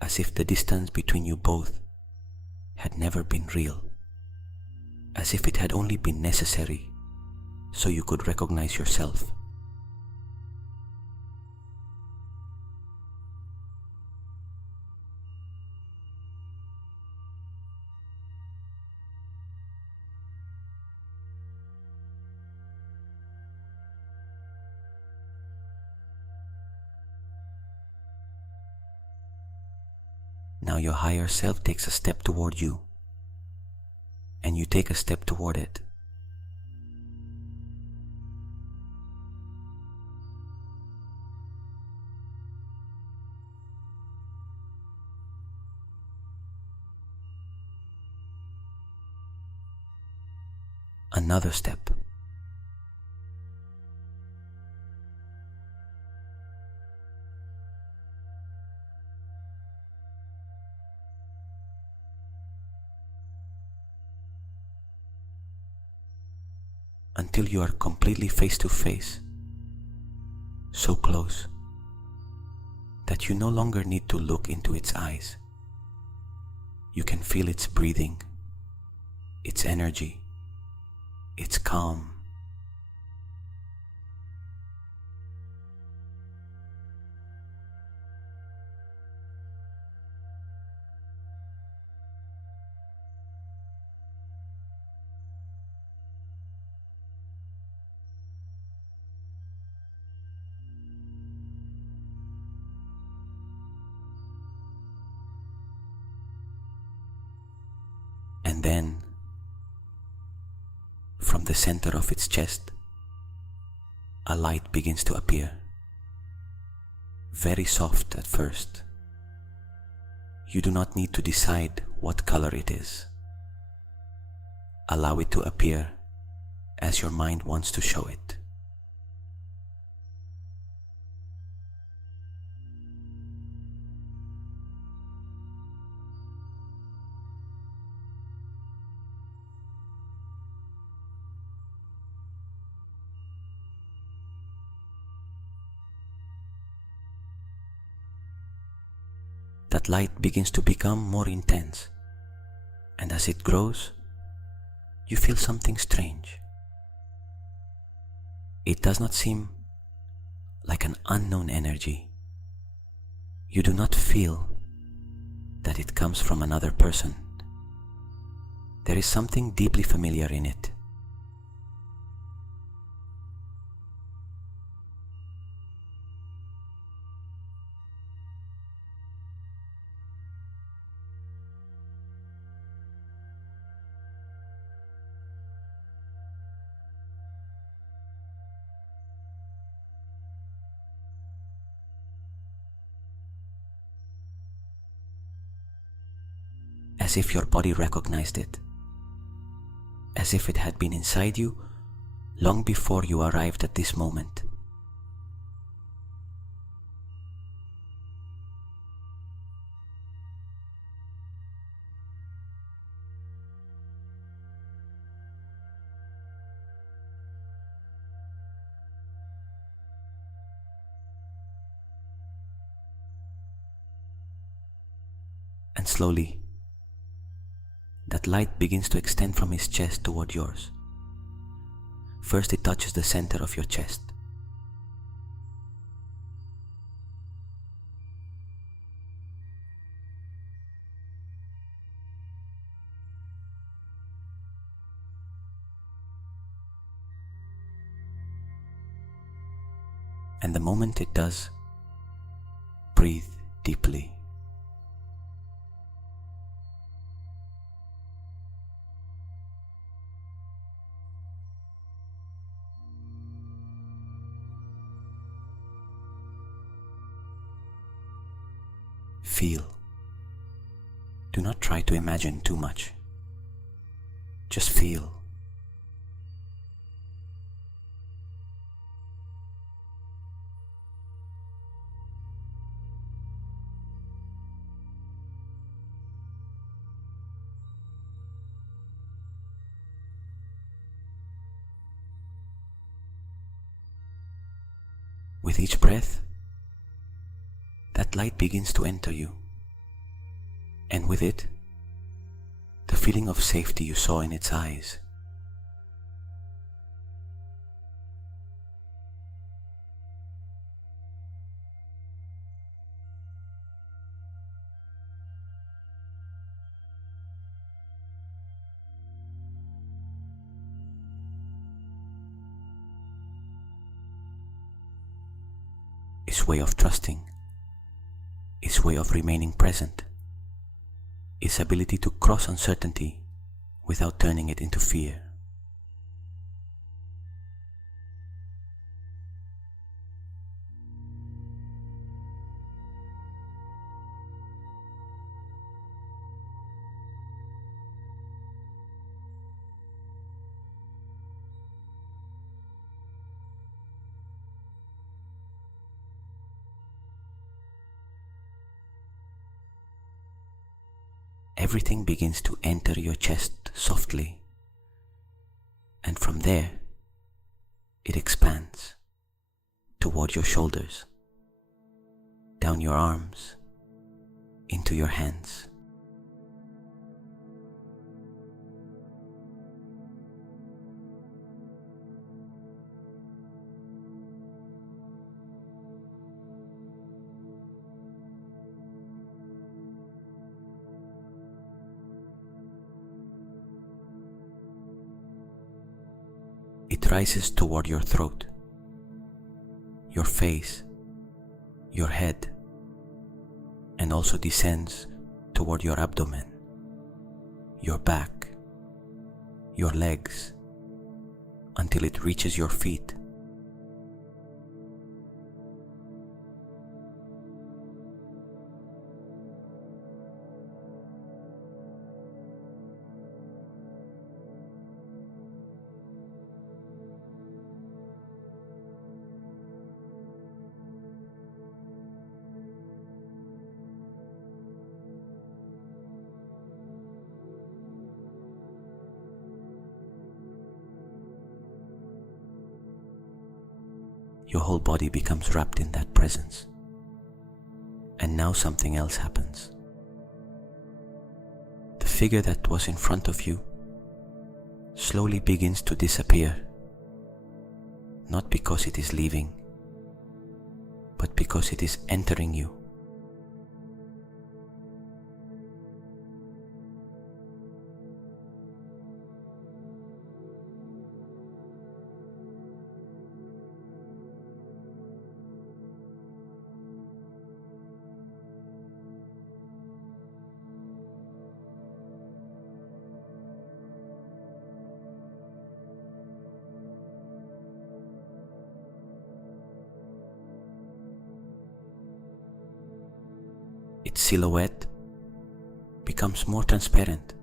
As if the distance between you both had never been real, as if it had only been necessary so you could recognize yourself. Now your higher self takes a step toward you, and you take a step toward it. Another step. Until you are completely face to face, so close that you no longer need to look into its eyes. You can feel its breathing, its energy, its calm. And then, from the center of its chest, a light begins to appear. Very soft at first. You do not need to decide what color it is. Allow it to appear as your mind wants to show it. That light begins to become more intense, and as it grows, you feel something strange. It does not seem like an unknown energy. You do not feel that it comes from another person. There is something deeply familiar in it. As if your body recognized it, as if it had been inside you long before you arrived at this moment. And slowly, that light begins to extend from his chest toward yours. First it touches the center of your chest. And the moment it does, breathe deeply. Feel. Do not try to imagine too much. Just feel. With each breath, that light begins to enter you, and with it, the feeling of safety you saw in its eyes. Its way of trusting, its way of remaining present, its ability to cross uncertainty without turning it into fear. Everything begins to enter your chest softly, and from there, it expands toward your shoulders, down your arms, into your hands. It rises toward your throat, your face, your head, and also descends toward your abdomen, your back, your legs, until it reaches your feet. Your whole body becomes wrapped in that presence. And now something else happens. The figure that was in front of you slowly begins to disappear, not because it is leaving, but because it is entering you. Its silhouette becomes more transparent,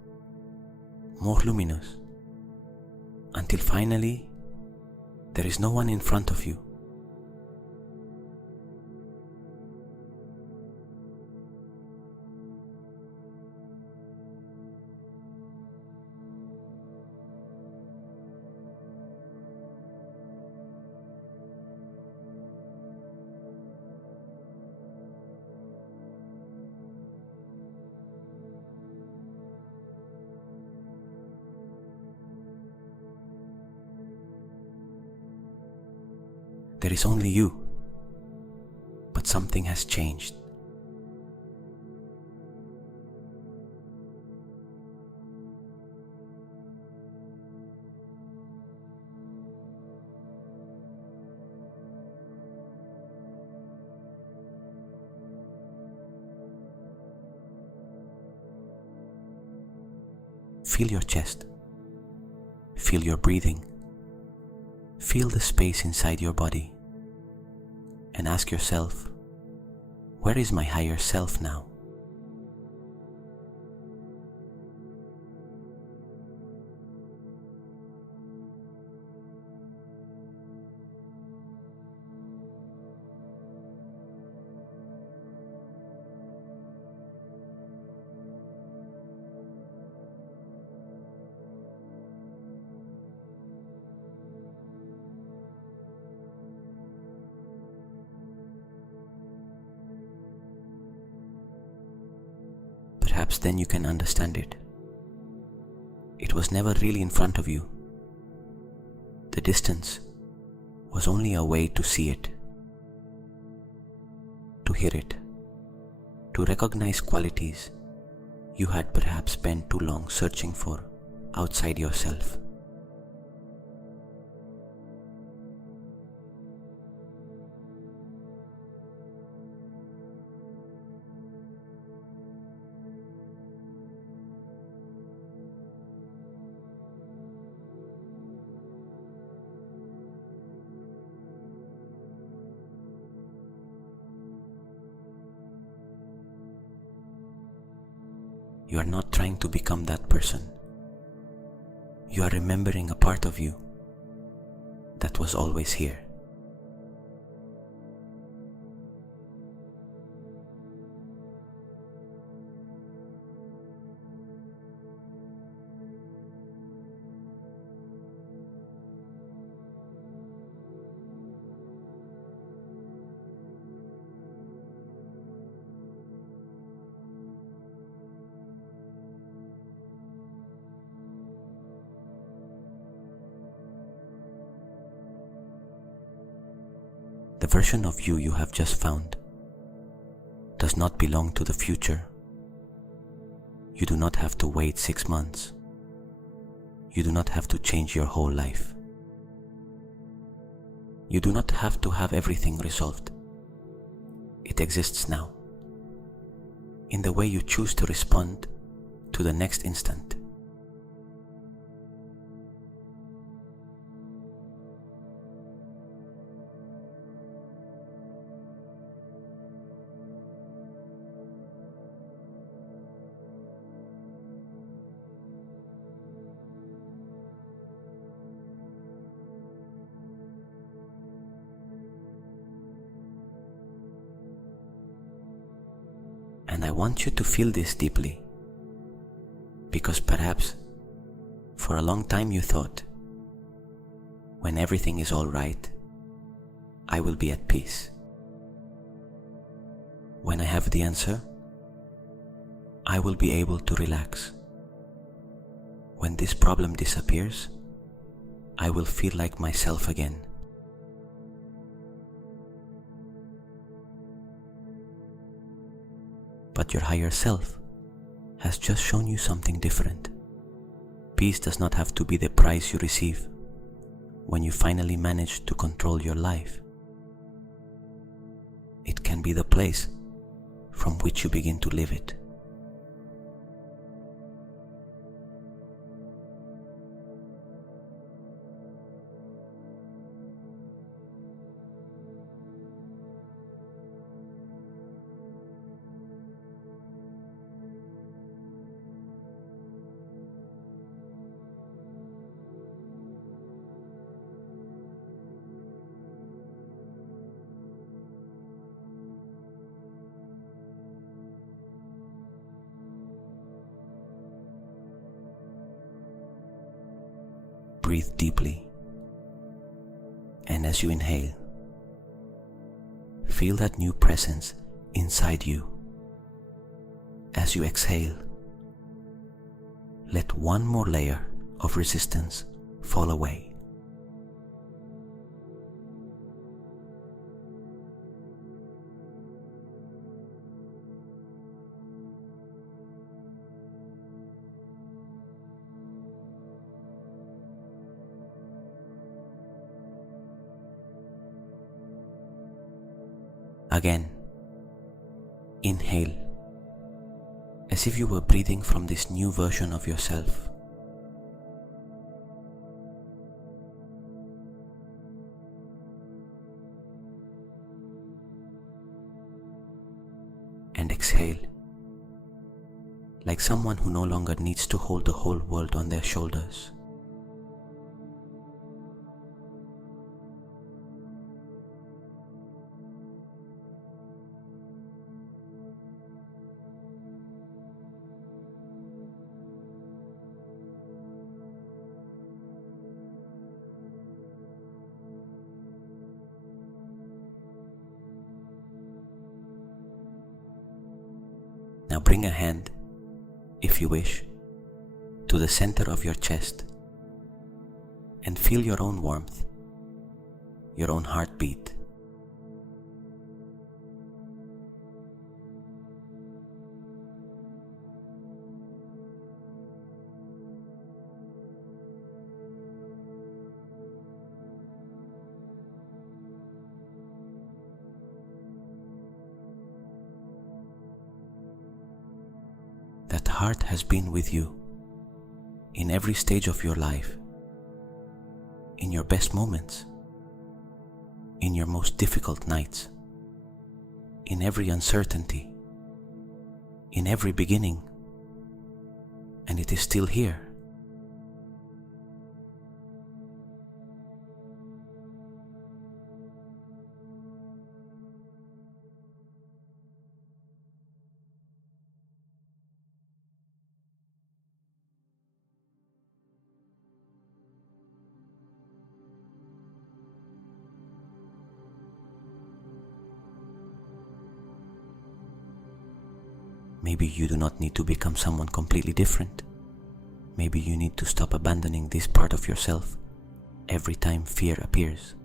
more luminous, until finally there is no one in front of you. There is only you, but something has changed. Feel your chest, feel your breathing, feel the space inside your body. And ask yourself, where is my higher self now? Perhaps then you can understand it. It was never really in front of you. The distance was only a way to see it, to hear it, to recognize qualities you had perhaps spent too long searching for outside yourself. You are not trying to become that person. You are remembering a part of you that was always here. The version of you have just found does not belong to the future. You do not have to wait 6 months. You do not have to change your whole life. You do not have to have everything resolved. It exists now, in the way you choose to respond to the next instant. And I want you to feel this deeply, because perhaps for a long time you thought, when everything is all right, I will be at peace. When I have the answer, I will be able to relax. When this problem disappears, I will feel like myself again. But your higher self has just shown you something different. Peace does not have to be the prize you receive when you finally manage to control your life. It can be the place from which you begin to live it. Breathe deeply, and as you inhale, feel that new presence inside you. As you exhale, let one more layer of resistance fall away. Again, inhale, as if you were breathing from this new version of yourself. And exhale, like someone who no longer needs to hold the whole world on their shoulders. Now bring a hand, if you wish, to the center of your chest and feel your own warmth, your own heartbeat. That heart has been with you in every stage of your life, in your best moments, in your most difficult nights, in every uncertainty, in every beginning, and it is still here. Maybe you do not need to become someone completely different. Maybe you need to stop abandoning this part of yourself every time fear appears.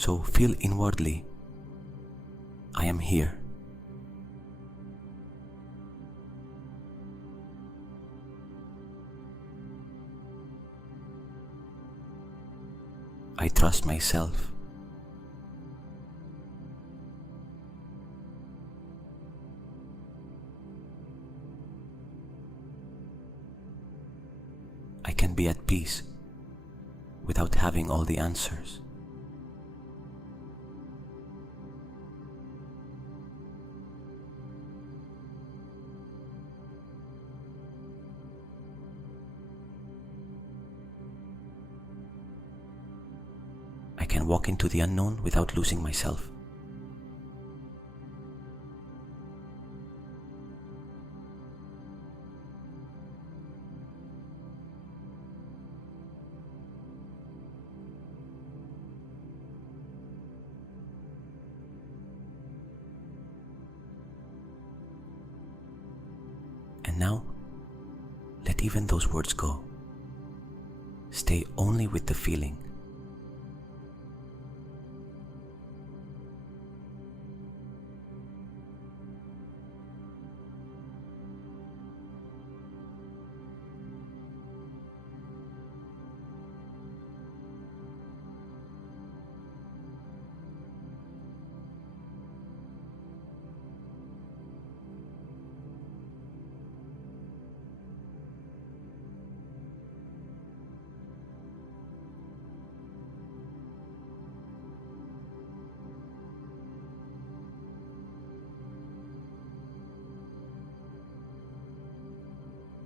So feel inwardly, I am here. I trust myself. I can be at peace without having all the answers. I can walk into the unknown without losing myself. And now, let even those words go. Stay only with the feeling.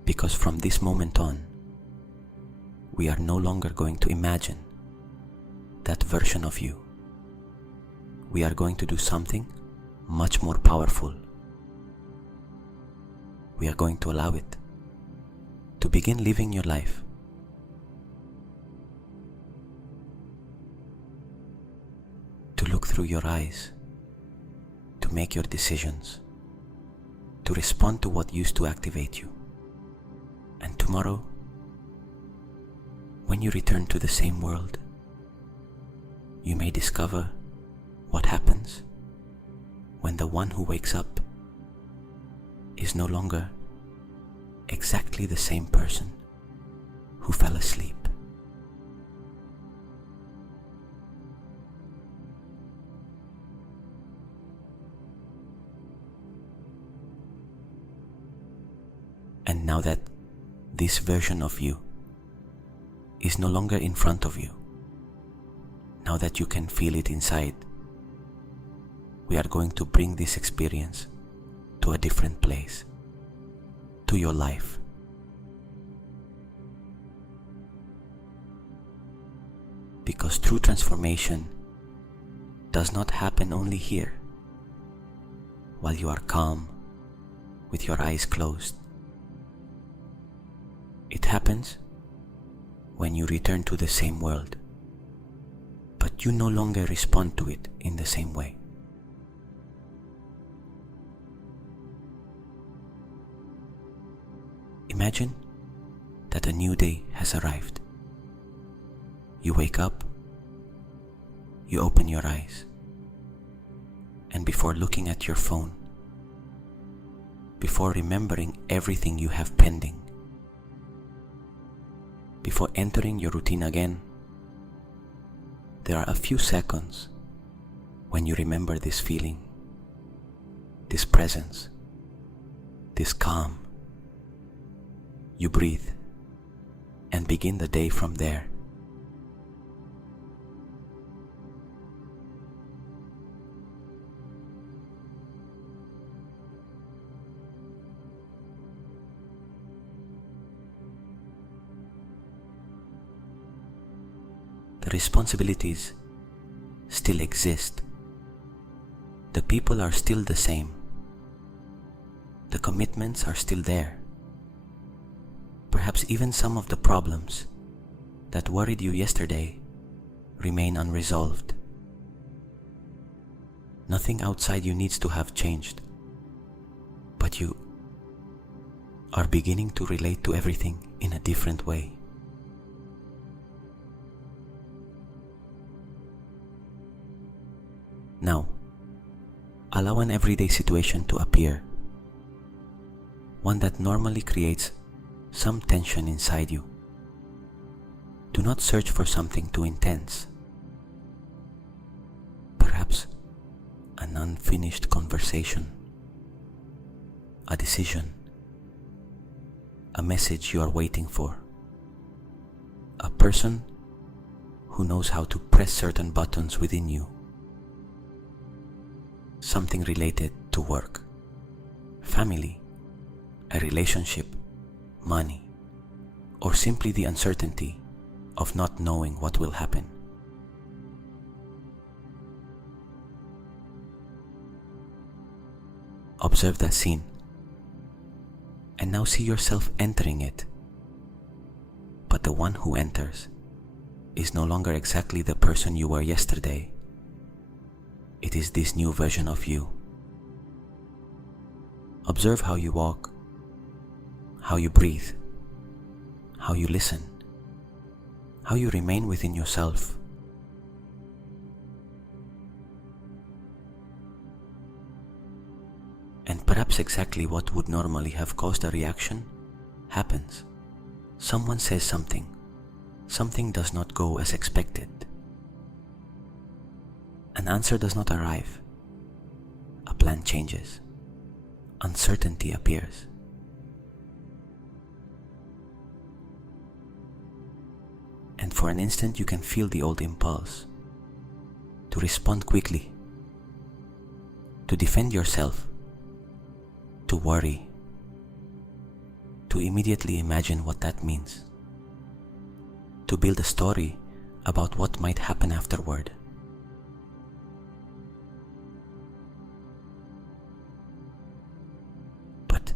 Because from this moment on, we are no longer going to imagine that version of you. We are going to do something much more powerful. We are going to allow it to begin living your life. To look through your eyes, to make your decisions, to respond to what used to activate you. And tomorrow, when you return to the same world, you may discover what happens when the one who wakes up is no longer exactly the same person who fell asleep. And now that this version of you is no longer in front of you, now that you can feel it inside, we are going to bring this experience to a different place, to your life. Because true transformation does not happen only here, while you are calm, with your eyes closed. It happens when you return to the same world, but you no longer respond to it in the same way. Imagine that a new day has arrived. You wake up, you open your eyes, and before looking at your phone, before remembering everything you have pending, before entering your routine again, there are a few seconds when you remember this feeling, this presence, this calm. You breathe and begin the day from there. The responsibilities still exist. The people are still the same. The commitments are still there. Perhaps even some of the problems that worried you yesterday remain unresolved. Nothing outside you needs to have changed, but you are beginning to relate to everything in a different way. Now, allow an everyday situation to appear, one that normally creates some tension inside you. Do not search for something too intense. Perhaps an unfinished conversation, a decision, a message you are waiting for, a person who knows how to press certain buttons within you, something related to work, family, a relationship, money, or simply the uncertainty of not knowing what will happen. Observe that scene, and now see yourself entering it. But the one who enters is no longer exactly the person you were yesterday. It is this new version of you. Observe how you walk, how you breathe, how you listen, how you remain within yourself. And perhaps exactly what would normally have caused a reaction happens. Someone says something. Something does not go as expected. An answer does not arrive. A plan changes. Uncertainty appears. And for an instant you can feel the old impulse to respond quickly, to defend yourself, to worry, to immediately imagine what that means, to build a story about what might happen afterward. But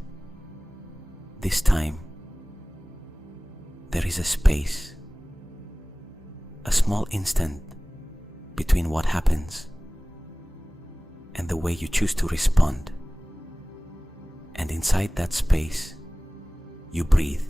this time, there is a space, a small instant between what happens and the way you choose to respond. And inside that space, you breathe.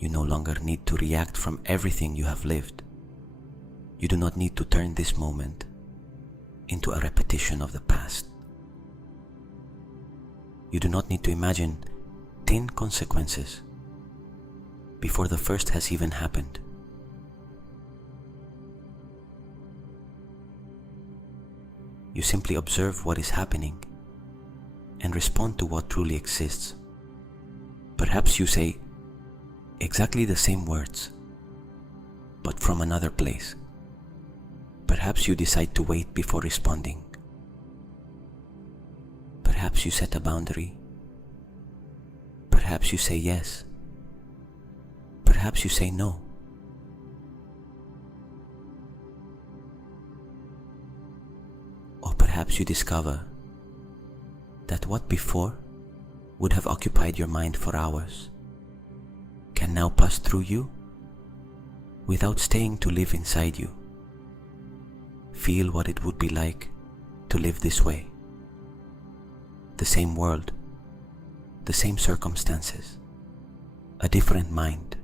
You no longer need to react from everything you have lived. You do not need to turn this moment into a repetition of the past. You do not need to imagine 10 consequences before the first has even happened. You simply observe what is happening and respond to what truly exists. Perhaps you say exactly the same words, but from another place. Perhaps you decide to wait before responding. Perhaps you set a boundary. Perhaps you say yes. Perhaps you say no. Or perhaps you discover that what before would have occupied your mind for hours can now pass through you without staying to live inside you. Feel what it would be like to live this way. The same world, the same circumstances, a different mind.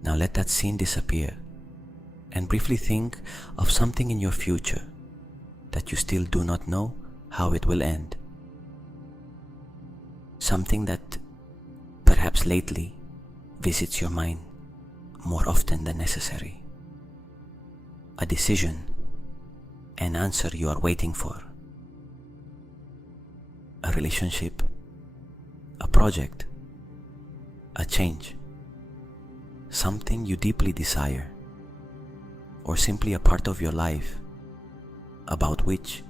Now let that scene disappear and briefly think of something in your future that you still do not know how it will end. Something that perhaps lately visits your mind more often than necessary. A decision, an answer you are waiting for. A relationship, a project, a change. Something you deeply desire, or simply a part of your life about which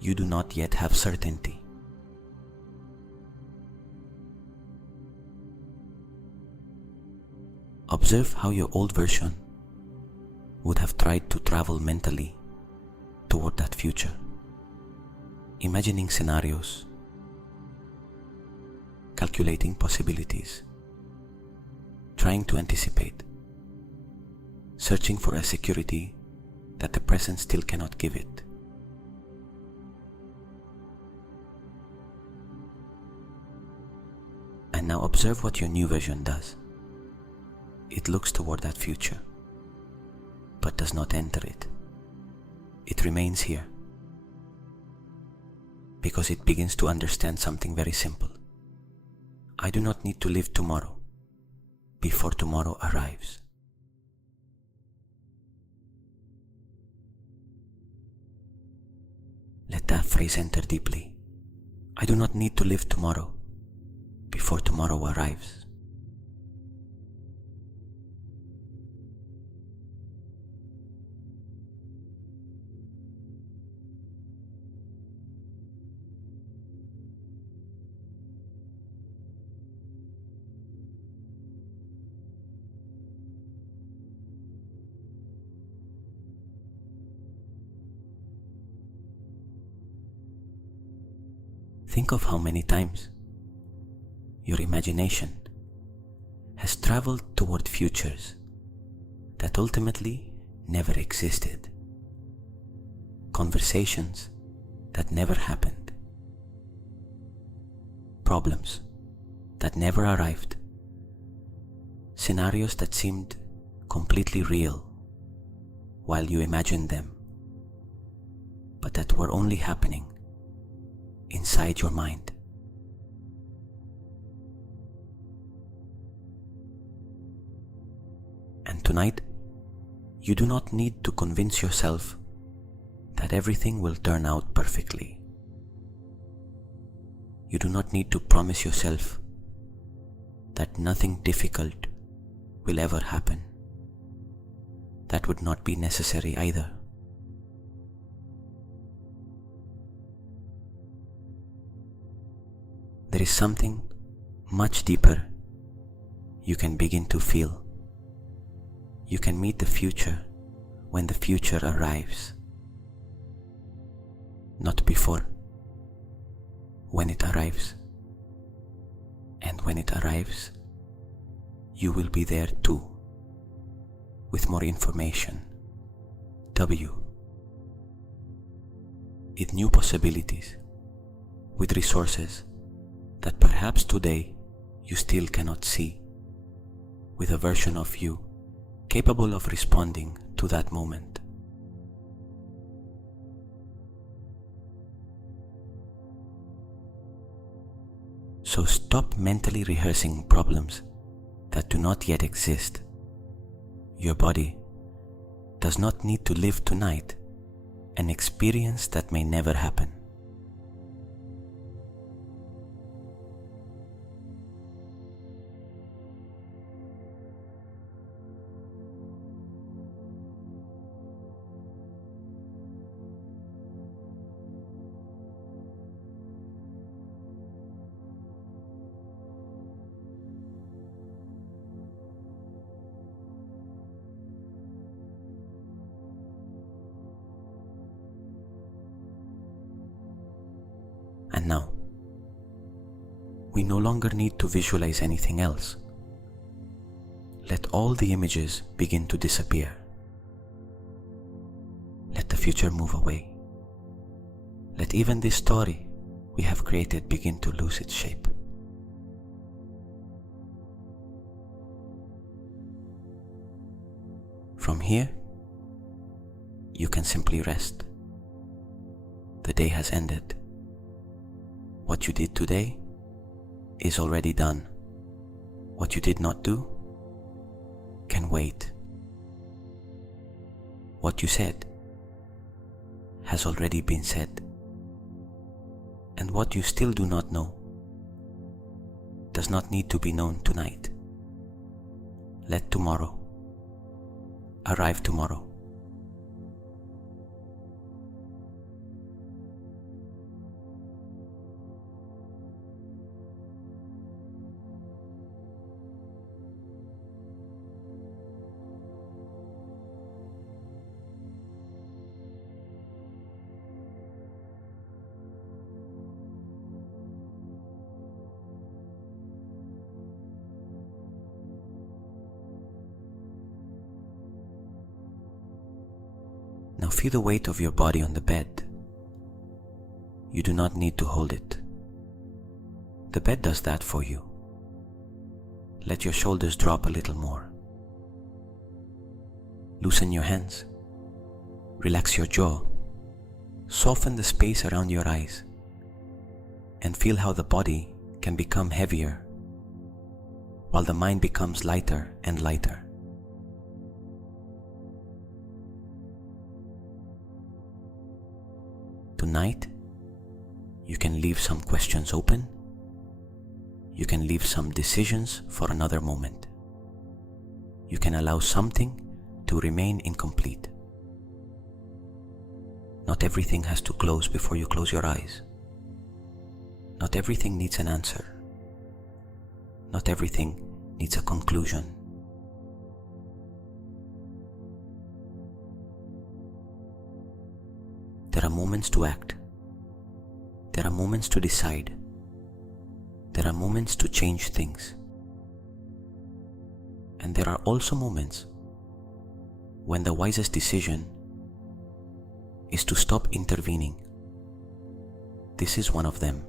you do not yet have certainty. Observe how your old version would have tried to travel mentally toward that future, imagining scenarios, calculating possibilities, trying to anticipate, searching for a security that the present still cannot give it. And now observe what your new version does. It looks toward that future, but does not enter it. It remains here, because it begins to understand something very simple. I do not need to live tomorrow before tomorrow arrives. Let that phrase enter deeply. I do not need to live tomorrow before tomorrow arrives. Think of how many times your imagination has traveled toward futures that ultimately never existed, conversations that never happened, problems that never arrived, scenarios that seemed completely real while you imagined them, but that were only happening inside your mind. And tonight, you do not need to convince yourself that everything will turn out perfectly. You do not need to promise yourself that nothing difficult will ever happen. That would not be necessary either. There is something much deeper you can begin to feel. You can meet the future when the future arrives, not before, when it arrives. And when it arrives, you will be there too, with more information, with new possibilities, with resources that perhaps today you still cannot see, with a version of you capable of responding to that moment. So stop mentally rehearsing problems that do not yet exist. Your body does not need to live tonight an experience that may never happen. And now, we no longer need to visualize anything else. Let all the images begin to disappear. Let the future move away. Let even this story we have created begin to lose its shape. From here, you can simply rest. The day has ended. What you did today is already done. What you did not do can wait. What you said has already been said. And what you still do not know does not need to be known tonight. Let tomorrow arrive tomorrow. Now feel the weight of your body on the bed. You do not need to hold it. The bed does that for you. Let your shoulders drop a little more. Loosen your hands. Relax your jaw. Soften the space around your eyes. And feel how the body can become heavier while the mind becomes lighter and lighter. Tonight, you can leave some questions open. You can leave some decisions for another moment. You can allow something to remain incomplete. Not everything has to close before you close your eyes. Not everything needs an answer. Not everything needs a conclusion. There are moments to act. There are moments to decide. There are moments to change things. And there are also moments when the wisest decision is to stop intervening. This is one of them.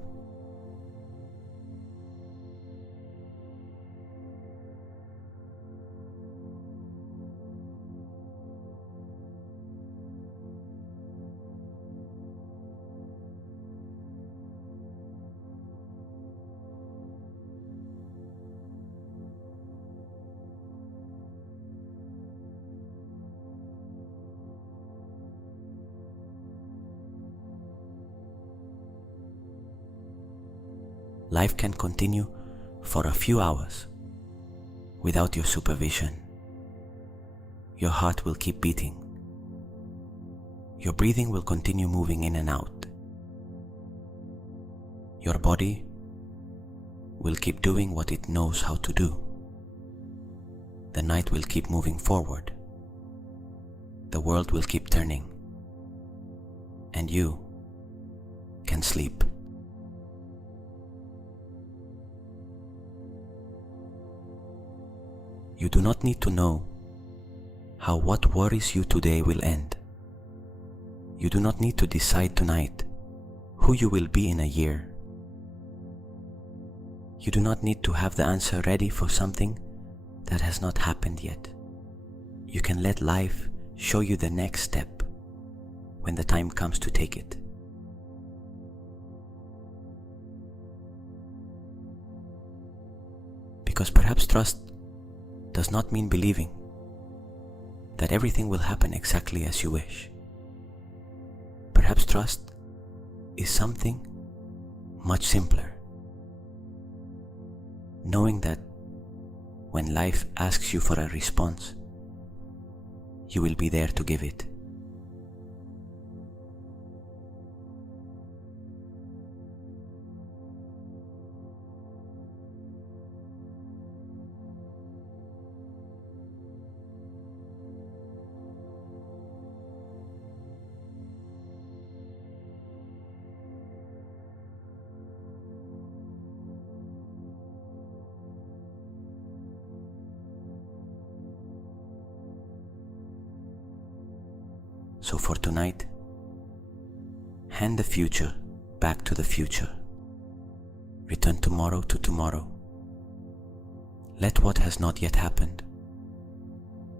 Life can continue for a few hours without your supervision. Your heart will keep beating. Your breathing will continue moving in and out. Your body will keep doing what it knows how to do. The night will keep moving forward. The world will keep turning. And you can sleep. You do not need to know how what worries you today will end. You do not need to decide tonight who you will be in a year. You do not need to have the answer ready for something that has not happened yet. You can let life show you the next step when the time comes to take it. Because perhaps trust does not mean believing that everything will happen exactly as you wish. Perhaps trust is something much simpler. Knowing that when life asks you for a response, you will be there to give it. So for tonight, hand the future back to the future. Return tomorrow to tomorrow. Let what has not yet happened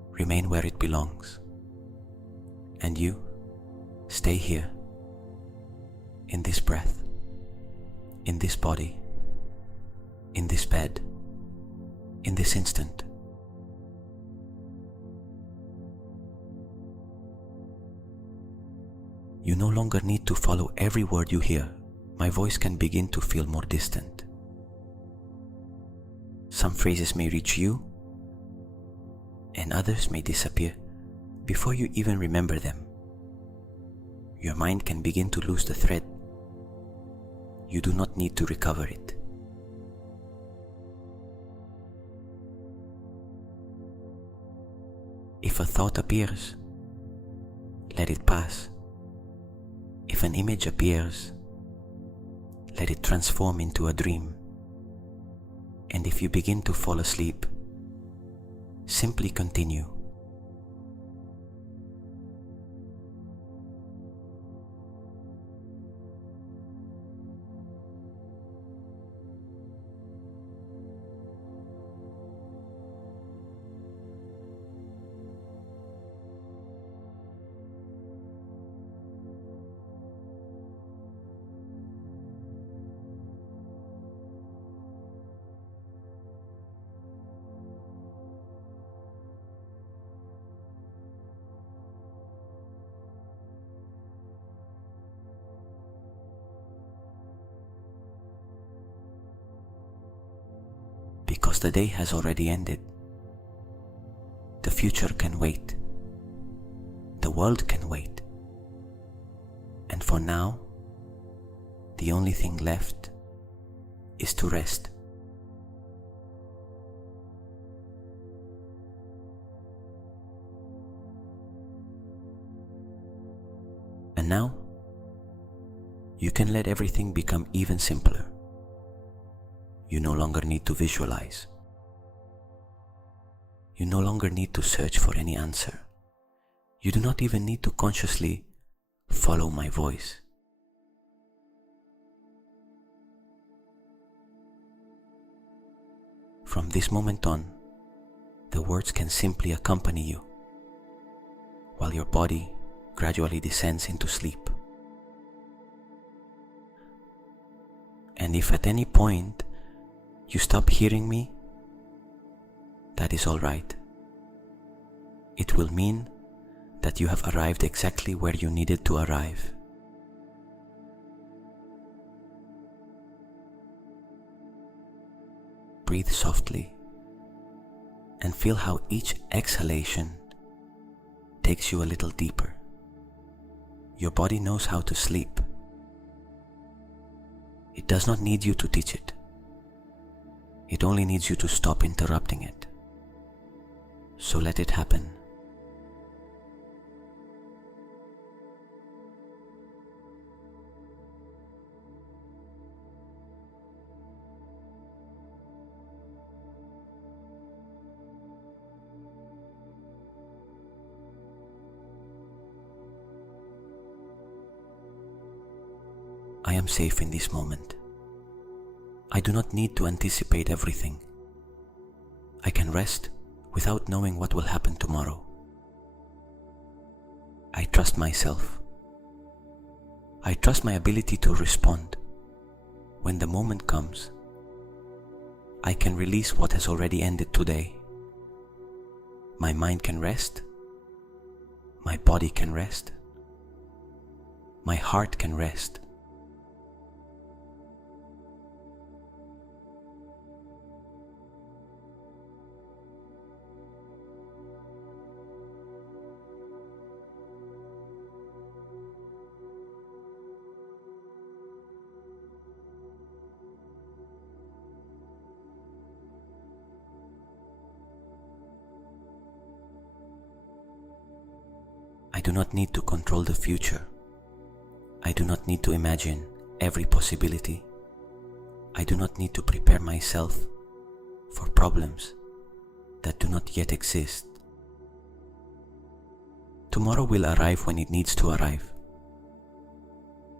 remain where it belongs. And you stay here, in this breath, in this body, in this bed, in this instant. You no longer need to follow every word you hear. My voice can begin to feel more distant. Some phrases may reach you, and others may disappear before you even remember them. Your mind can begin to lose the thread. You do not need to recover it. If a thought appears, let it pass. If an image appears, let it transform into a dream. And if you begin to fall asleep, simply continue. because the day has already ended. The future can wait. The world can wait. And for now, the only thing left is to rest. And now, you can let everything become even simpler. You no longer need to visualize. You no longer need to search for any answer. You do not even need to consciously follow my voice. From this moment on, the words can simply accompany you while your body gradually descends into sleep. And if at any point you stop hearing me, that is all right. It will mean that you have arrived exactly where you needed to arrive. Breathe softly and feel how each exhalation takes you a little deeper. Your body knows how to sleep. It does not need you to teach it. It only needs you to stop interrupting it. So let it happen. I am safe in this moment. I do not need to anticipate everything. I can rest without knowing what will happen tomorrow. I trust myself. I trust my ability to respond. When the moment comes, I can release what has already ended today. My mind can rest. My body can rest. My heart can rest. I do not need to control the future. I do not need to imagine every possibility. I do not need to prepare myself for problems that do not yet exist. Tomorrow will arrive when it needs to arrive.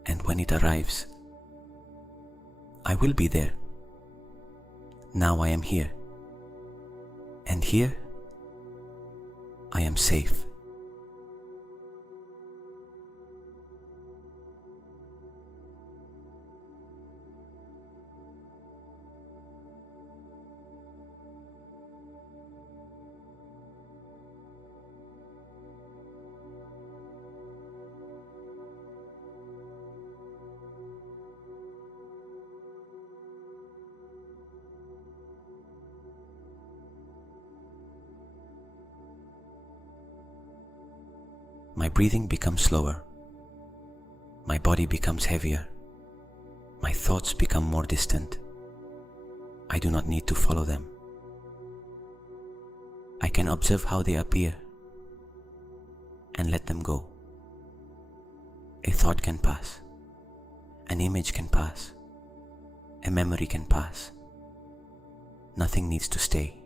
And when it arrives, I will be there. Now I am here. And here, I am safe. My breathing becomes slower. My body becomes heavier. My thoughts become more distant. I do not need to follow them. I can observe how they appear and let them go. A thought can pass. An image can pass. A memory can pass. Nothing needs to stay.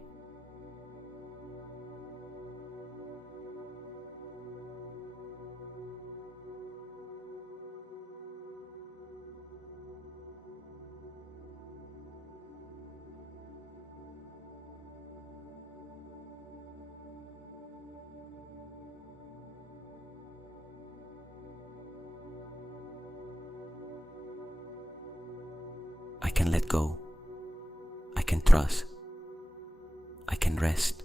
I can let go. I can trust. I can rest.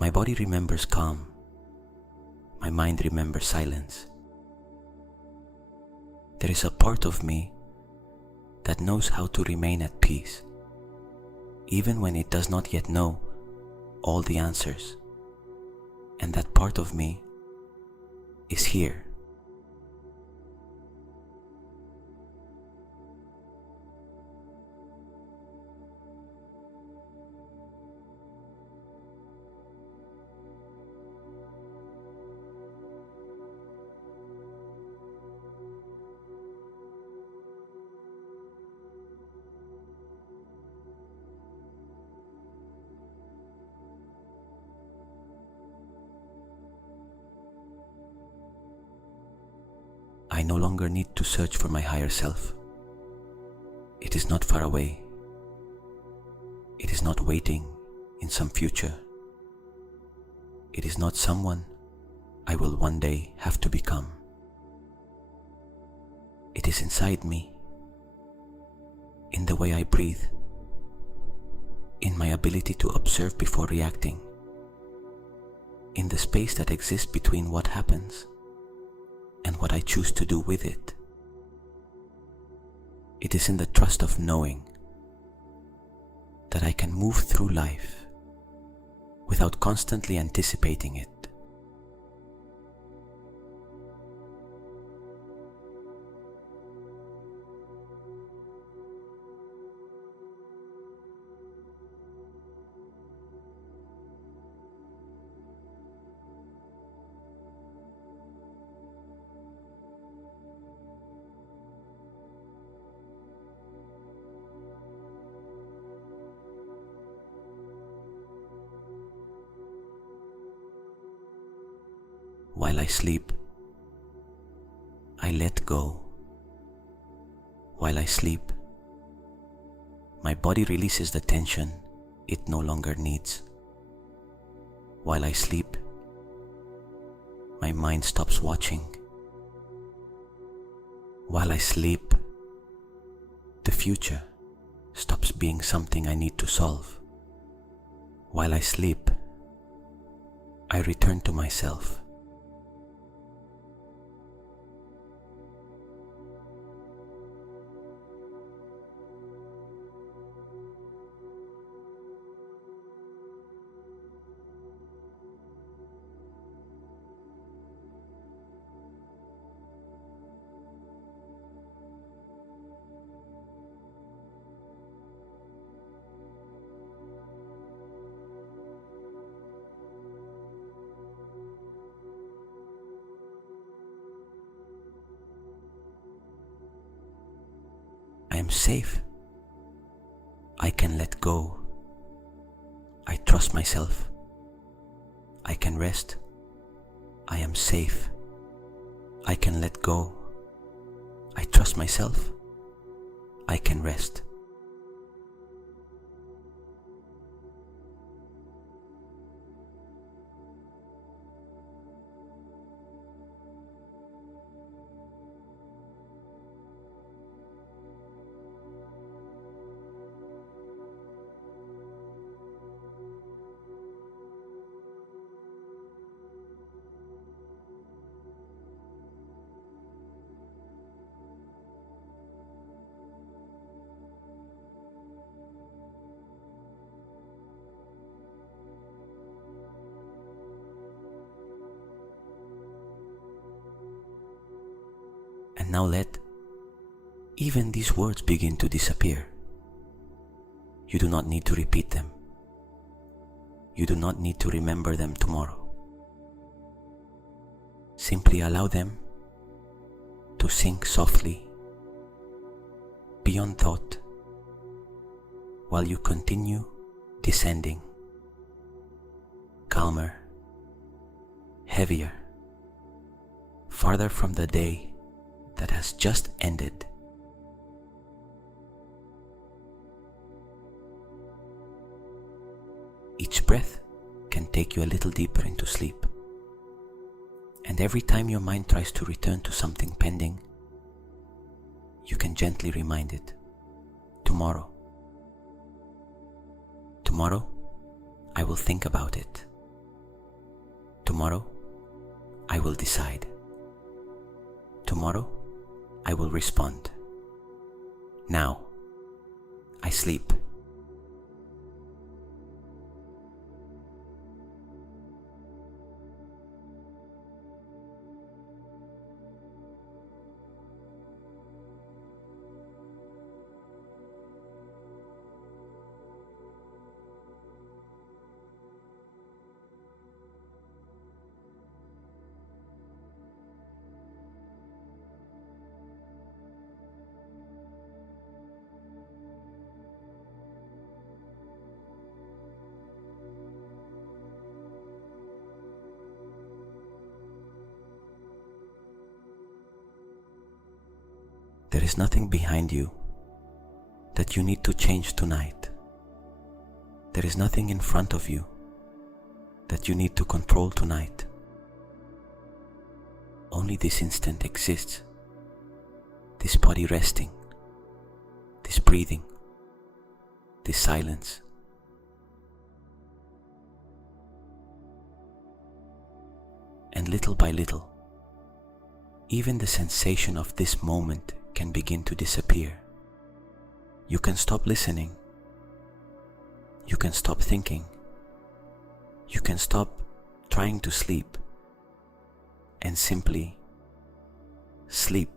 My body remembers calm. My mind remembers silence. There is a part of me that knows how to remain at peace. even when it does not yet know all the answers. And that part of me is here. I no longer need to search for my higher self. It is not far away. It is not waiting in some future. It is not someone I will one day have to become. It is inside me, in the way I breathe, in my ability to observe before reacting, in the space that exists between what happens and what I choose to do with it. It is in the trust of knowing that I can move through life without constantly anticipating it. While I sleep, I let go. While I sleep, my body releases the tension it no longer needs. While I sleep, my mind stops watching. While I sleep, the future stops being something I need to solve. While I sleep, I return to myself. I am safe. I can let go. I trust myself. I can rest. I am safe. I can let go. I trust myself. I can rest. And now let even these words begin to disappear. You do not need to repeat them. You do not need to remember them tomorrow. Simply allow them to sink softly beyond thought while you continue descending, calmer, heavier, farther from the day that has just ended. Each breath can take you a little deeper into sleep. And every time your mind tries to return to something pending, you can gently remind it, tomorrow. Tomorrow, I will think about it. Tomorrow, I will decide. Tomorrow, I will respond. Now, I sleep. There is nothing behind you that you need to change tonight. There is nothing in front of you that you need to control tonight. Only this instant exists. This body resting, this breathing, this silence. And little by little, even the sensation of this moment can begin to disappear. You can stop listening. You can stop thinking. You can stop trying to sleep and simply sleep.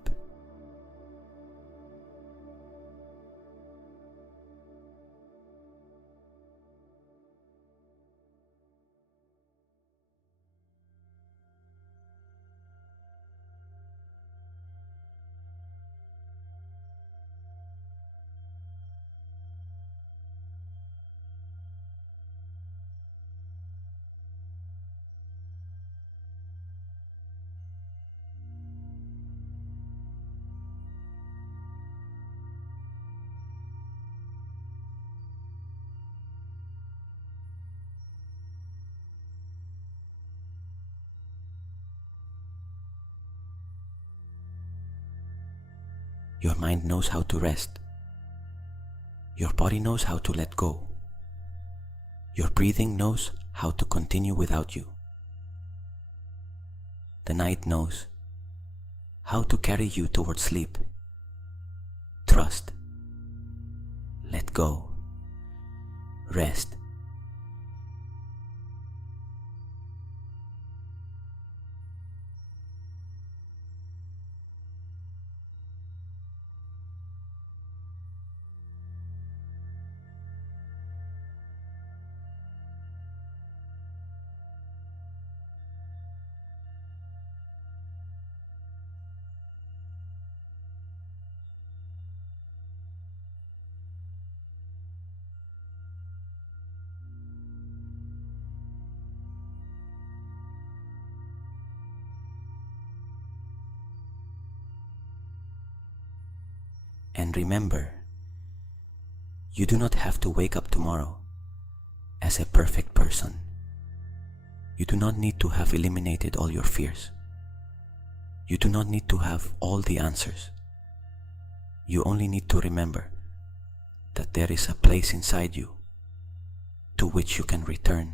Your mind knows how to rest. Your body knows how to let go. Your breathing knows how to continue without you. The night knows how to carry you towards sleep. Trust. Let go. Rest. And remember, you do not have to wake up tomorrow as a perfect person. You do not need to have eliminated all your fears. You do not need to have all the answers. You only need to remember that there is a place inside you to which you can return.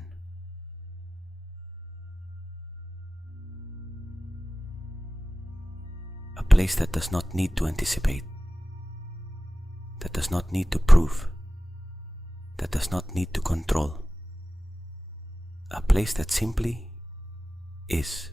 A place that does not need to anticipate, that does not need to prove, that does not need to control. A place that simply is.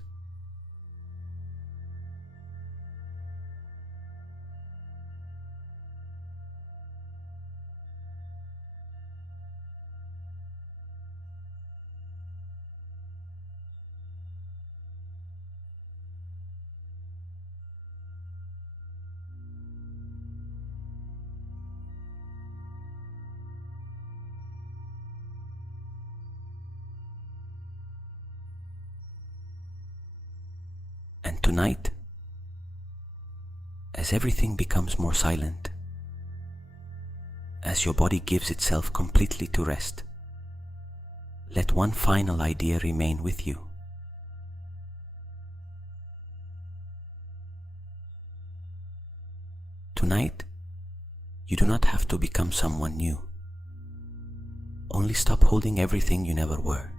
And tonight, as everything becomes more silent, as your body gives itself completely to rest, let one final idea remain with you. Tonight, you do not have to become someone new. Only stop holding everything you never were.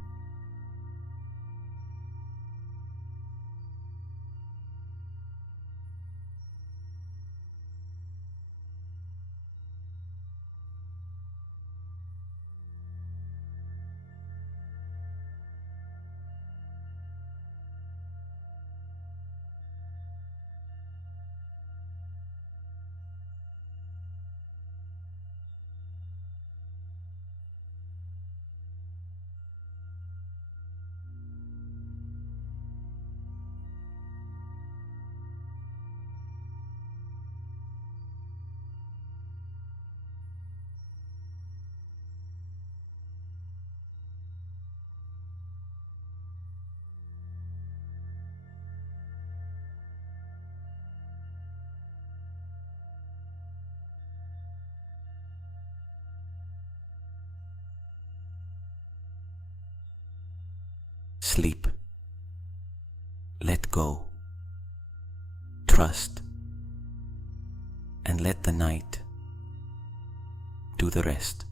sleep. Let go, trust, and let the night do the rest.